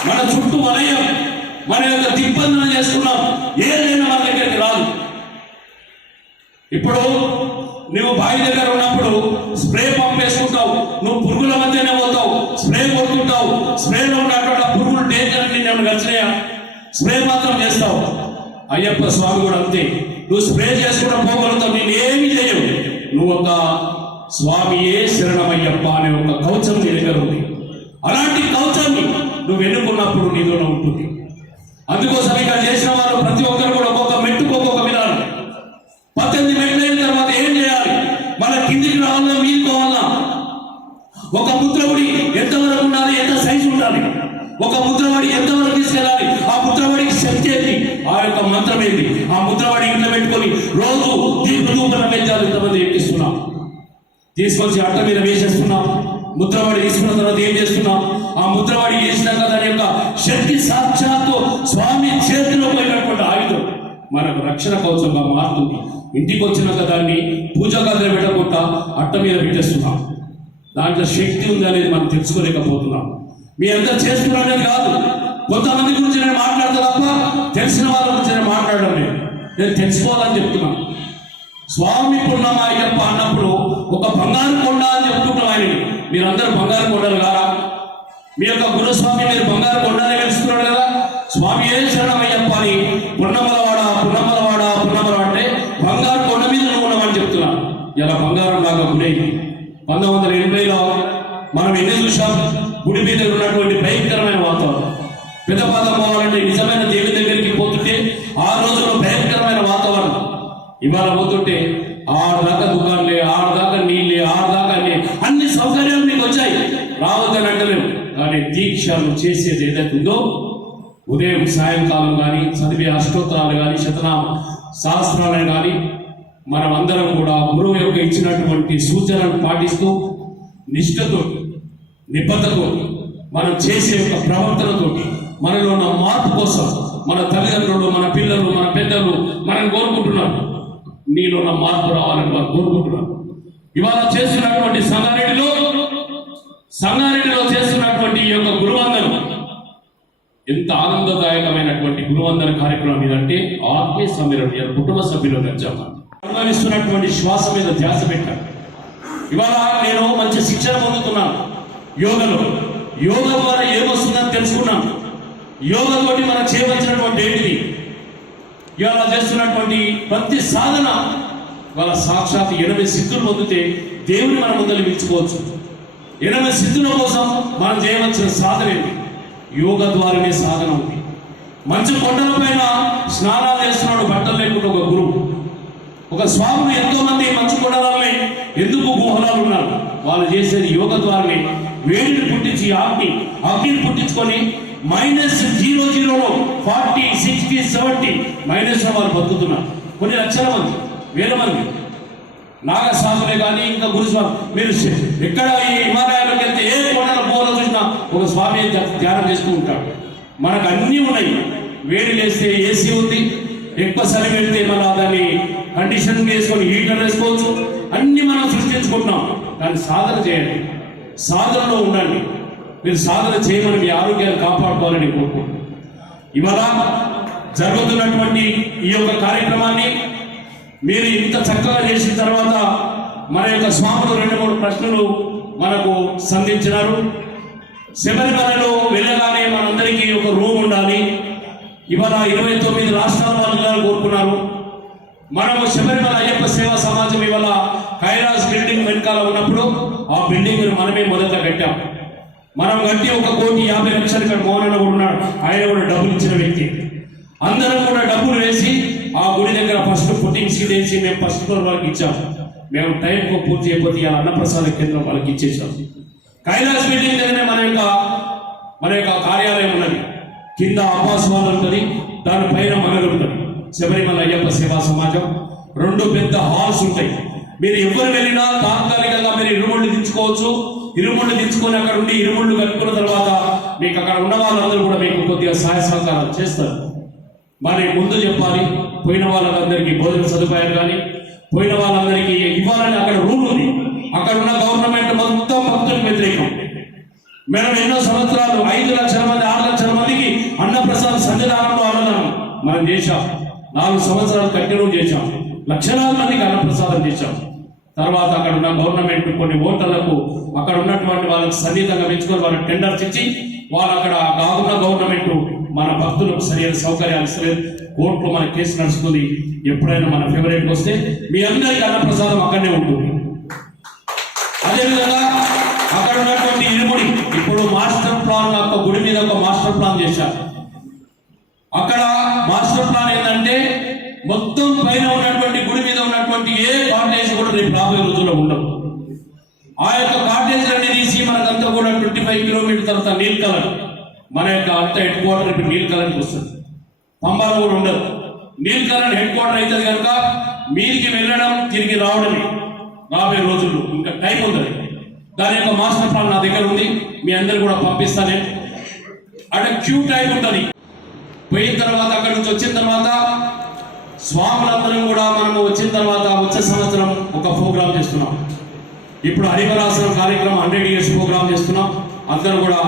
మన చుట్టూ వలయం, మన యొక్క దిగ్బంధనం చేసుకున్నాం, ఏదైనా మన దగ్గరికి రాదు. ఇప్పుడు నువ్వు బావి దగ్గర ఉన్నప్పుడు స్ప్రే పంప్ వేసుకుంటావు, నువ్వు పురుగుల మధ్యనే పోతావు, స్ప్రే కొడుతుంటావు. స్ప్రేలో ఉన్నటువంటి పురుగులు డేంజర్ అని నేను గచ్చినాయా, స్ప్రే మాత్రం చేస్తావు. అయ్యప్ప స్వామి కూడా అంతే, నువ్వు స్ప్రే చేసుకుంటూ పోగలుగుతావు, నేను ఏమి చేయవు. నువ్వు ఒక స్వామియే శరణమయ్యప్ప అనే ఒక కవచం నీ దగ్గర ఉంది. అలాంటి కవచాన్ని నువ్వు ఎన్నుకున్నప్పుడు నీలోనే ఉంటుంది. అందుకోసం ఇక్కడ చేసిన వాళ్ళు ప్రతి ఒక్కరు కూడా ఒక్కొక్క మెట్టుకు ఒక్కొక్క విధానం. 18 మెట్లు అయిన తర్వాత ఏం చేయాలి, మన కిందికి రావాలా మీది పోవాలా, ఒక ముద్రవుడి ఎంతవరకు ఉండాలి, ఎంత సైజు ఉండాలి, ఒక ముద్రవాడి ఎంతవరకు తీసుకెళ్ళాలి, ఆ ముద్రవాడికి శక్తి ఏంటి, ఆ యొక్క మంత్రం ఏంటి, ఆ ముద్రవాడి ఇంట్లో పెట్టుకొని రోజు దీపదూప నైవేద్యాలు ఎంతమంది ఎక్కిస్తున్నాం, తీసుకొచ్చి అట్ట మీద వేసేస్తున్నాం. ముద్రవాడి తీసుకున్న తర్వాత ఏం చేస్తున్నాం, ఆ ముద్రవాడి చేసినాక దాని యొక్క శక్తి సాక్షాత్తు స్వామి చేతిలో పోయినటువంటి ఆయుధం మనకు రక్షణ కవచంగా మారుతుంది. ఇంటికి వచ్చినాక దాన్ని పూజా గదిలో పెట్టకుండా అట్ట మీద పెట్టేస్తున్నాం. దాంట్లో శక్తి ఉంది అనేది మనం తెలుసుకోలేకపోతున్నాం. మీ అంతా చేస్తున్నారనేది కాదు, కొంతమంది గురించి నేను మాట్లాడతా తప్ప తెలిసిన వాళ్ళ గురించి నేను మాట్లాడడం లేదు. నేను తెలుసుకోవాలని చెప్తున్నాను. స్వామి పున్నమ అయ్యప్ప అన్నప్పుడు ఒక బంగారు కొండ అని చెప్తున్నాం. ఆయన మీరందరూ బంగారు కొండలు కదా, మీ యొక్క గురుస్వామి మీరు బంగారు కొండనే తెలుసుకున్నాడు కదా. స్వామి ఏ శరణమయ్యప్ప అని పున్నమలవాడ అంటే బంగారు కొండ మీద నువ్వు ఉన్నామని చెప్తున్నాను. ఇలా బంగారం లాగా గుడి 1980లో మనం ఎన్ని చూసాం. గుడి మీద ఉన్నటువంటి భయంకరమైన వాతావరణం, పెద్దపాదం పోవాలంటే నిజమైన దేవుని దగ్గరికి పోతుంటే ఆ రోజుల్లో భయంకరమైన వాతావరణం. ఇవాళ పోతుంటే ఆడదాకా దుకాణాలే, ఆడదాకా నీళ్ళే, ఆడదాకా అన్ని సౌకర్యాలు మీకు వచ్చాయి, రావద్దని అంటలేము. కానీ దీక్షలు చేసేది ఏదైతే ఉందో, ఉదయం సాయంకాలం కానీ చదివే అష్టోత్తరాలు కానీ శతనామ శాస్త్రాలను కానీ మనం అందరం కూడా గురువు యొక్క ఇచ్చినటువంటి సూచనలను పాటిస్తూ నిష్ఠతో నిబద్ధతో మనం చేసే యొక్క ప్రవర్తనతోటి మనలో ఉన్న మార్పు కోసం మన తల్లిదండ్రులు, మన పిల్లలు, మన పెద్దలు మనం కోరుకుంటున్నారు. నీలో ఉన్న మార్పు రావాలని వారు కోరుకుంటున్నారు. ఇవాళ చేస్తున్నటువంటి సంగారెడ్డిలో చేస్తున్నటువంటి ఈ యొక్క గురువందనం ఎంత ఆనందదాయకమైనటువంటి గురువందన కార్యక్రమం ఇదంటే ఆత్మీయ సమ్మేళనం కుటుంబ సభ్యులు అనుభవిస్తున్నటువంటి శ్వాస మీద ధ్యాస పెట్టాను. ఇవాళ నేను మంచి శిక్షణ పొందుతున్నాను యోగ ద్వారా ఏమొస్తుందని తెలుసుకున్నాను. యోగతోటి మనం చేయవలసినటువంటి ఏంటిది, ఇవాళ చేస్తున్నటువంటి ప్రతి సాధన వాళ్ళ సాక్షాత్ 8 సిద్ధులు పొందితే దేవుని మనం ముందర పిలుచుకోవచ్చు. 8 సిద్ధుల కోసం మనం చేయవలసిన సాధన ఏంటి, యోగ ద్వారానే సాధన ఉంది. మంచి కొండల పైన స్నానాలు చేస్తున్నాడు బట్టలు లేకుండా ఒక గురువు, ఒక స్వాములు ఎంతో మంది మంచు కొండలని ఎందుకు గుహలాలు ఉన్నారు, వాళ్ళు చేసేది యోగ ద్వారానే. వేడిని పుట్టించి అగ్నిని పుట్టించుకొని -00లో 40, 60, 70 మైనస్ వాళ్ళు బతుకుతున్నారు. కొన్ని లక్షల మంది, వేల మంది నాగసాధులే కానీ ఇంకా గురుస్వామి. మీరు ఎక్కడ ఈ హిమాలయాలకు వెళ్తే ఏ కొండల పోలో చూసినా ఒక స్వామి ధ్యానం చేస్తూ ఉంటాడు. మనకు అన్నీ ఉన్నాయి. వేడి లేస్తే ఏసీ ఉంది, ఎక్కువ చలి పెడితే మనం దాన్ని కండిషన్ వేసుకొని హీటర్ వేసుకోవచ్చు. అన్ని మనం సృష్టించుకుంటున్నాం. కానీ సాధన చేయండి, సాధనలో ఉండండి. మీరు సాధన చేయమని మీ ఆరోగ్యాన్ని కాపాడుకోవాలని కోరుకుంటున్నాను. ఇవాళ జరుగుతున్నటువంటి ఈ యొక్క కార్యక్రమాన్ని మీరు ఇంత చక్కగా చేసిన తర్వాత మన యొక్క స్వాములు 2-3 ప్రశ్నలు మనకు సంధించినారు. శబరిమలలో వెళ్ళగానే మనందరికీ ఒక రూమ్ ఉండాలి. ఇవాళ 29 రాష్ట్రాల వాళ్ళు కోరుకున్నారు. మనము శబరిమల అయ్యప్ప సేవా సమాజం ఇవాళ కైలాస్ బిల్డింగ్ వెనకాల ఉన్నప్పుడు ఆ బిల్డింగ్ మనమే మొదట కట్టాం. మనం కట్టి 1,50,00,000 ఇక్కడ మోహన్ కూడా ఉన్నాడు, ఆయన కూడా డబ్బులు ఇచ్చిన వ్యక్తి. అందరం కూడా డబ్బులు వేసి ఆ గుడి దగ్గర ఫస్ట్ ఫుటింగ్ సీట్ వేసి మేము ఫస్ట్ ఫ్లోర్ వాళ్ళకి ఇచ్చాం. మేము టైంకు పూర్తి చేయకపోతే ఇలా అన్నప్రసాద కేంద్రం వాళ్ళకి ఇచ్చేసాం. కైలాస్ బిల్డింగ్ దగ్గరనే మన యొక్క కార్యాలయం ఉన్నది. కింద ఆవాస్ హాల్ ఉంటుంది, దానిపైన మనలు ఉంటుంది. శబరిమల అయ్యప్ప సేవా సమాజం 2 పెద్ద హాల్స్ ఉంటాయి. మీరు ఎవరు వెళ్ళినా తాత్కాలికంగా మీరు ఇరుముళ్ళు దించుకోవచ్చు, ఇరుముళ్ళు దించుకొని అక్కడ ఉండి ఇరుముళ్ళు కట్టుకున్న తర్వాత మీకు అక్కడ ఉన్న వాళ్ళందరూ కూడా మీకు కొద్దిగా సహాయ సహకారాలు చేస్తారు. మరి ముందు చెప్పాలి, పోయిన వాళ్ళందరికీ భోజన సదుపాయాలు కానీ పోయిన వాళ్ళందరికీ ఇవ్వాలని అక్కడ రూల్ ఉంది. అక్కడ ఉన్న గవర్నమెంట్ మొత్తం భక్తులకు వ్యతిరేకం. మేము ఎన్నో సంవత్సరాలు 5 లక్షల మంది 6 లక్షల మందికి అన్నప్రసాద్ సంజదానంలో అన్నదానం మనం చేశాం. 4 సంవత్సరాలు కంటిన్యూ చేశాం. లక్షలాది మందికి అన్నప్రసాదం చేశాం. తర్వాత అక్కడ ఉన్న గవర్నమెంట్ కొన్ని ఓటర్లకు అక్కడ ఉన్నటువంటి వాళ్ళకి సన్నిహితంగా పెంచుకొని వాళ్ళకి టెండర్స్ ఇచ్చి వాళ్ళు అక్కడ కాకుండా గవర్నమెంట్ మన భక్తులకు సరైన సౌకర్యాలు ఇస్తలేదు. కోర్టులో మన కేసు నడుస్తుంది. ఎప్పుడైనా మన ఫేవరెట్ వస్తే మీ అందరికీ అన్నప్రసాదం అక్కడనే ఉంటుంది. అదేవిధంగా అక్కడ ఉన్నటువంటి ఇరుముడి ఇప్పుడు మాస్టర్ ప్లాన్ ఒక గుడి మీద ఒక మాస్టర్ ప్లాన్ చేశారు. అక్కడ మాస్టర్ ప్లాన్ ఏంటంటే మొత్తం పైన ఉన్నటువంటి గుడి మీద ఉన్నటువంటి ఏ కాటేజ్ కూడా రేపు రాబోయే రోజుల్లో ఉండవు. ఆ యొక్క కాటేజ్ అన్ని తీసి మనకంతా కూడా 25 కిలోమీటర్ తర్వాత నీలకలర్ మన యొక్క అంత హెడ్ క్వార్టర్ ఇప్పుడు నీలకలర్కి వస్తుంది. పంబాలో కూడా ఉండదు. నీలకలర్ హెడ్ క్వార్టర్ అవుతుంది కనుక మీదికి వెళ్ళడం తిరిగి రావడమే రాబోయే రోజుల్లో. ఇంకా టైం ఉంది. దాని యొక్క మాస్టర్ ప్లాన్ నా దగ్గర ఉంది. మీ అందరు కూడా పంపిస్తానే. అక్కడ క్యూ టైం ఉంటుంది. పోయిన తర్వాత అక్కడి నుంచి వచ్చిన తర్వాత స్వాములందరం కూడా మనము వచ్చిన తర్వాత వచ్చే సంవత్సరం ఒక ప్రోగ్రాం చేస్తున్నాం. ఇప్పుడు హరివరాసనం కార్యక్రమం 100 years ప్రోగ్రాం చేస్తున్నాం. అందరూ కూడా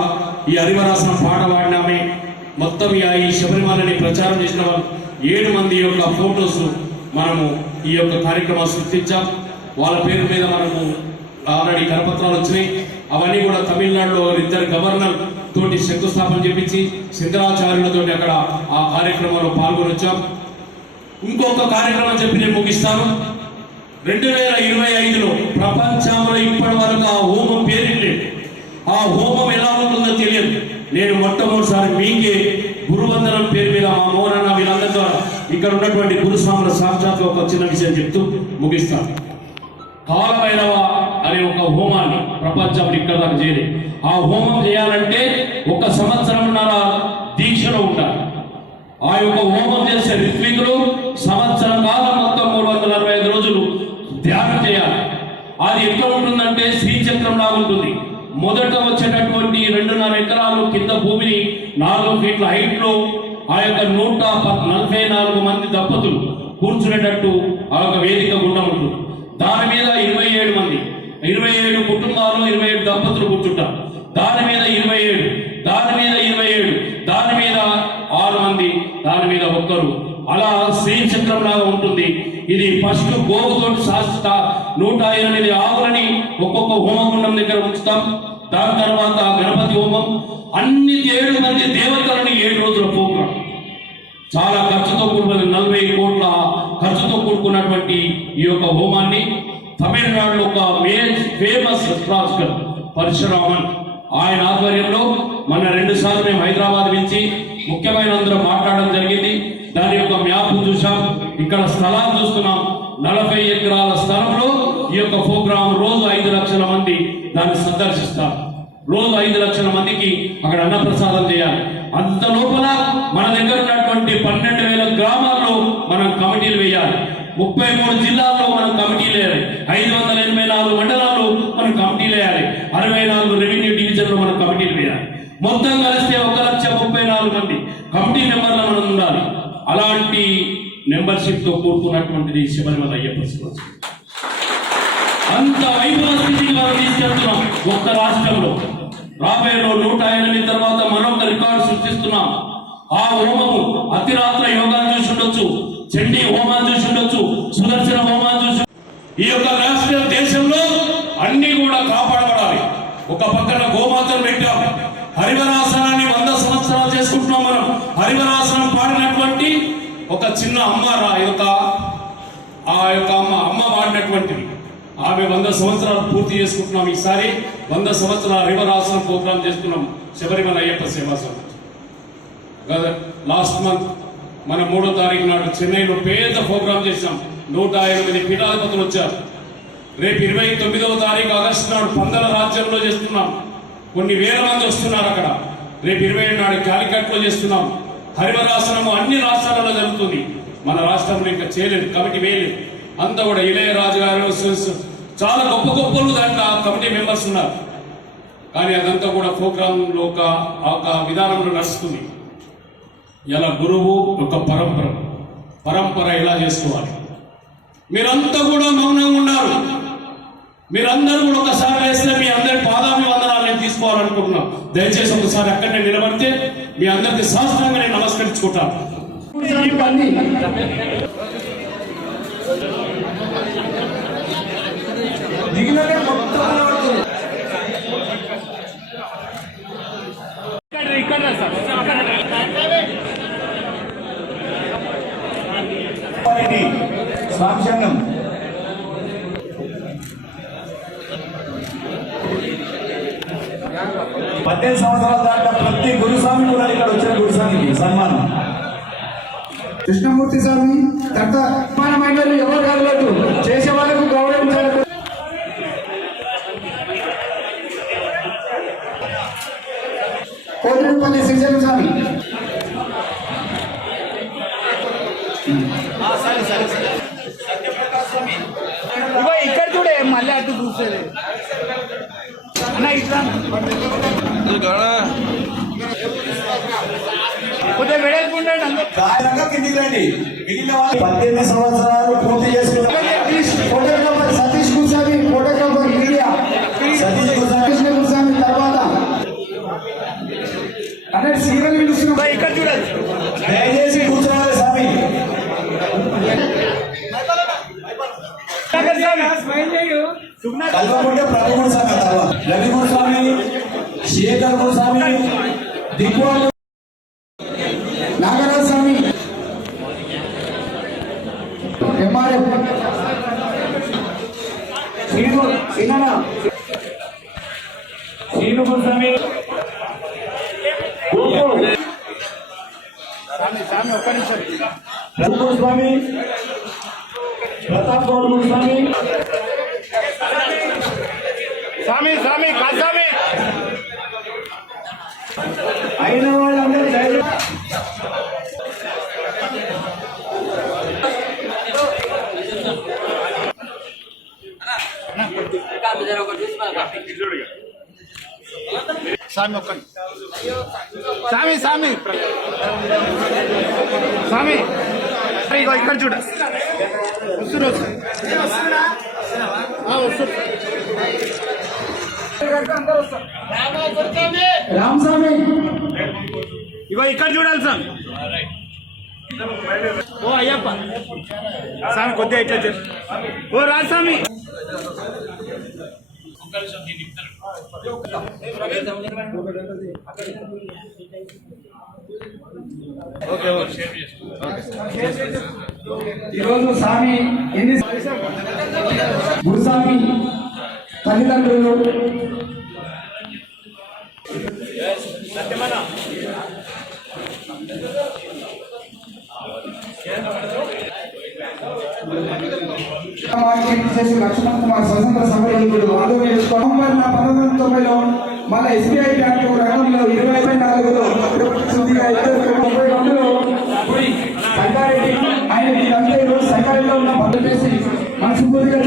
ఈ హరివరాసనం పాట పాడినామే. మొత్తం ఈ శబరిమలని ప్రచారం చేసిన వాళ్ళు 7 మంది యొక్క ఫోటోస్ మనము ఈ యొక్క కార్యక్రమాలు సృష్టించాం. వాళ్ళ పేరు మీద మనము ఆల్రెడీ కరపత్రాలు వచ్చినాయి. అవన్నీ కూడా తమిళనాడులో 2 గవర్నర్ తోటి శంకుస్థాపన చేపించి శంకరాచార్యులతో అక్కడ ఆ కార్యక్రమంలో పాల్గొని వచ్చాం. ఇంకొక కార్యక్రమం చెప్పి నేను ముగిస్తాను. 2025లో ప్రపంచంలో ఇప్పటి వరకు ఆ హోమం పేరు ఆ హోమం ఎలా ఉంటుందో తెలియదు. నేను మొట్టమొదటిసారి మీకే గురువందనం పేరు మీద మా మోహనన్న వీళ్ళందరి ద్వారా ఇక్కడ ఉన్నటువంటి గురుస్వాముల సాక్షాత్ ఒక చిన్న విషయం చెప్తూ ముగిస్తాను. కాలభైరవ అనే ఒక హోమాన్ని ప్రపంచంలో ఇక్కడ దాకా చేయలేదు. ఆ హోమం చేయాలంటే 1 సంవత్సరంన్నర దీక్షలో ఉండాలి. ఆ యొక్క హోమం చేసే ఋత్వికులు సంవత్సరం కాలం మొత్తం 365 రోజులు ధ్యానం చేయాలి. అది ఎక్కడ ఉంటుందంటే శ్రీచక్రం లాగా ఉంటుంది. మొదట వచ్చేటటువంటి 2.5 ఎకరాలు కింద భూమిని 4 ఫీట్ల హైట్ లో ఆ యొక్క 144 మంది దంపతులు కూర్చునేటట్టు ఆ యొక్క వేదిక గుండం ఉంటుంది. దాని మీద 27 మంది 27 కుటుంబాలు 27 దంపతులు కూర్చుంటారు. దాని మీద 27 దాని మీద 27 దాని మీద 6 మంది దాని మీద 1 అలా శ్రీచక్రం లాగా ఉంటుంది. ఇది ఫస్ట్ గోవుతో 108 ఆవులని ఒక్కొక్క హోమగుండం దగ్గర ఉంచుతాం. దాని తర్వాత గణపతి హోమం అన్ని 7 మంది దేవతలని 7 రోజుల ప్రోగ్రాం. చాలా ఖర్చుతో కూడుకున్న 40 కోట్ల ఖర్చుతో కూడుకున్నటువంటి ఈ యొక్క హోమాన్ని తమిళనాడులో ఒక ఫేమస్ అస్ట్రాలజర్ పరశురామన్ ఆయన ఆధ్వర్యంలో మన 2 సార్లు మేము హైదరాబాద్ నుంచి ముఖ్యమైన అందరూ మాట్లాడడం జరిగింది. దాని యొక్క మ్యాప్ చూసాం. ఇక్కడ స్థలాలు చూస్తున్నాం. 40 ఎకరాల స్థలంలో ఈ యొక్క ప్రోగ్రాం రోజు 5 లక్షల మంది దాన్ని సందర్శిస్తారు. రోజు 5 లక్షల మందికి అక్కడ అన్నప్రసాదం చేయాలి. అంత లోపల మన దగ్గర ఉన్నటువంటి 12,000 గ్రామాల్లో మనం కమిటీలు వేయాలి. 33 జిల్లాల్లో మనం కమిటీలు వేయాలి. 584 మండలాల్లో మనం కమిటీలు వేయాలి. 64 రెవెన్యూ డివిజన్లో మనం కమిటీలు వేయాలి. మొత్తం కలిస్తే 1,34,000 మంది కమిటీ మెంబర్లు మనం ఉండాలి. అలాంటి మెంబర్షిప్ తో కూడుకున్నటువంటిది శబరిమల అయ్యప్ప సేవ. అంత వైభవ స్థితికి మనం తీసుకెళ్తున్నాం. ఒక్క రాష్ట్రంలో రాబోయేలో 108 తర్వాత మరొక రికార్డు సృష్టిస్తున్నాం. ఆ హోమము అతిరాత్ర యోగాన్ని చూసి ఉండొచ్చు, చండీ హోమాన్ని చూసి ఉండొచ్చు, సుదర్శన హోమాన్ని చూసి. ఈ యొక్క రాష్ట్ర దేశంలో అన్ని కూడా కాపాడబడాలి. ఒక పక్కన గోమాతను పెట్టాం. హరివరాసనాన్ని 100 సంవత్సరాలు చేసుకుంటున్నాం మనం. హరివరాసనం పాడినటువంటి ఒక చిన్న అమ్మ ఆ యొక్క అమ్మ పాడినటువంటిది ఆమె 100 సంవత్సరాలు పూర్తి చేసుకుంటున్నాం. ఈసారి 100 సంవత్సరాల హరివరాసనం ప్రోగ్రాం చేస్తున్నాం శబరిమల అయ్యప్ప సేవా సమితి. లాస్ట్ మంత్ మన 3వ తారీఖు నాడు చెన్నైలో పెద్ద ప్రోగ్రాం చేశాం. 108 పీఠాధిపతులు వచ్చారు. రేపు 29వ తారీఖు ఆగస్టు నాడు పందల రాజ్యంలో చేస్తున్నాం. కొన్ని వేల మంది వస్తున్నారు అక్కడ. రేపు 27 నాడు కాలికట్ లో చేస్తున్నాం. హరివరాసనము అన్ని రాష్ట్రాలలో జరుగుతుంది. మన రాష్ట్రంలో ఇంకా చేయలేదు, కమిటీ వేయలేదు. అంతా కూడా ఇళయరాజు గారు చాలా గొప్పలు దాంట్లో కమిటీ మెంబర్స్ ఉన్నారు. కానీ అదంతా కూడా ప్రోగ్రాంలో ఒక విధానంలో నడుస్తుంది. ఇలా గురువు ఒక పరంపర ఎలా చేసుకోవాలి. మీరంతా కూడా మౌనంగా ఉన్నారు. మీరందరూ కూడా ఒకసారి వేస్తే మీ అందరి పాదాభివందనాలు నేను తీసుకోవాలనుకుంటున్నాం. దయచేసి ఒకసారి అక్కడనే నిలబడితే మీ అందరికి శాస్త్రంగా నేను నమస్కరించుకుంటాను. సాంక్షంగం 18 సంవత్సరాల దాకా ప్రతి గురుస్వామి కూడా ఇక్కడ వచ్చిన గురుస్వామికి సన్మానం. కృష్ణమూర్తి స్వామి తర్వాత సన్మానమైన ఎవరు కాదు, చేసే వాళ్ళకు గౌరవించాలి. కోటిపల్లి శ్రీశైలం స్వామి, ఇక్కడ చూడే మళ్ళీ అటు చూసేది అన్న ఇట్లా కొద్దిగా వెడల్పుండండి. అందరూ కిందికి రండి. మిగిలిన వాళ్ళు 18 సంవత్సరాలు పూర్తి చేసుకున్నారు. సతీష్ గురుస్వామి ఫోటోగ్రాఫర్ మీడియా, సతీష్ గురుస్వామి, కృష్ణ గురుస్వామి తర్వాత అదే సీరియల్ పిలుస్తున్నాం. ఇక్కడ చూడాలి. దయచేసి కూర్చోవాలి స్వామి. కల్వకుంటే ప్రభు గురుస్వామి, తర్వాత రవి గురుస్వామి, శేఖర్ గురుస్వామి, దిక్వాల్ నాగరాజ స్వామి, ఎంఆర్ఎఫ్ శ్రీను గురుస్వామి, రఘు గురుస్వామి, ప్రతాప్ గౌడ్ గురుస్వామి, స్వామి కాస్వామి, అయిన వాళ్ళందరూ స్వామి ఒక్కని స్వామి ఇగో ఇక్కడ చూడ రామ్ స్వామి, ఇగో ఇక్కడ చూడాలి సార్. ఓ అయ్యప్ప స్వామి కొద్దిగా ఇట్లా చేసి ఓ రాజస్వామి. ఈరోజు స్వామి ఎన్ని గురుస్వామి తల్లిదండ్రులు లక్ష్మణ్ కుమార్ స్వతంత్ర సమరయోధుడు నవంబర్ 1990లో మన ఎస్బీఐ బ్యాంకు రంగంలో 24లో సంగారెడ్డి ఆయన సంగారెడ్డిలో ఉన్న పనులు చేసి మనస్ఫూర్తిగా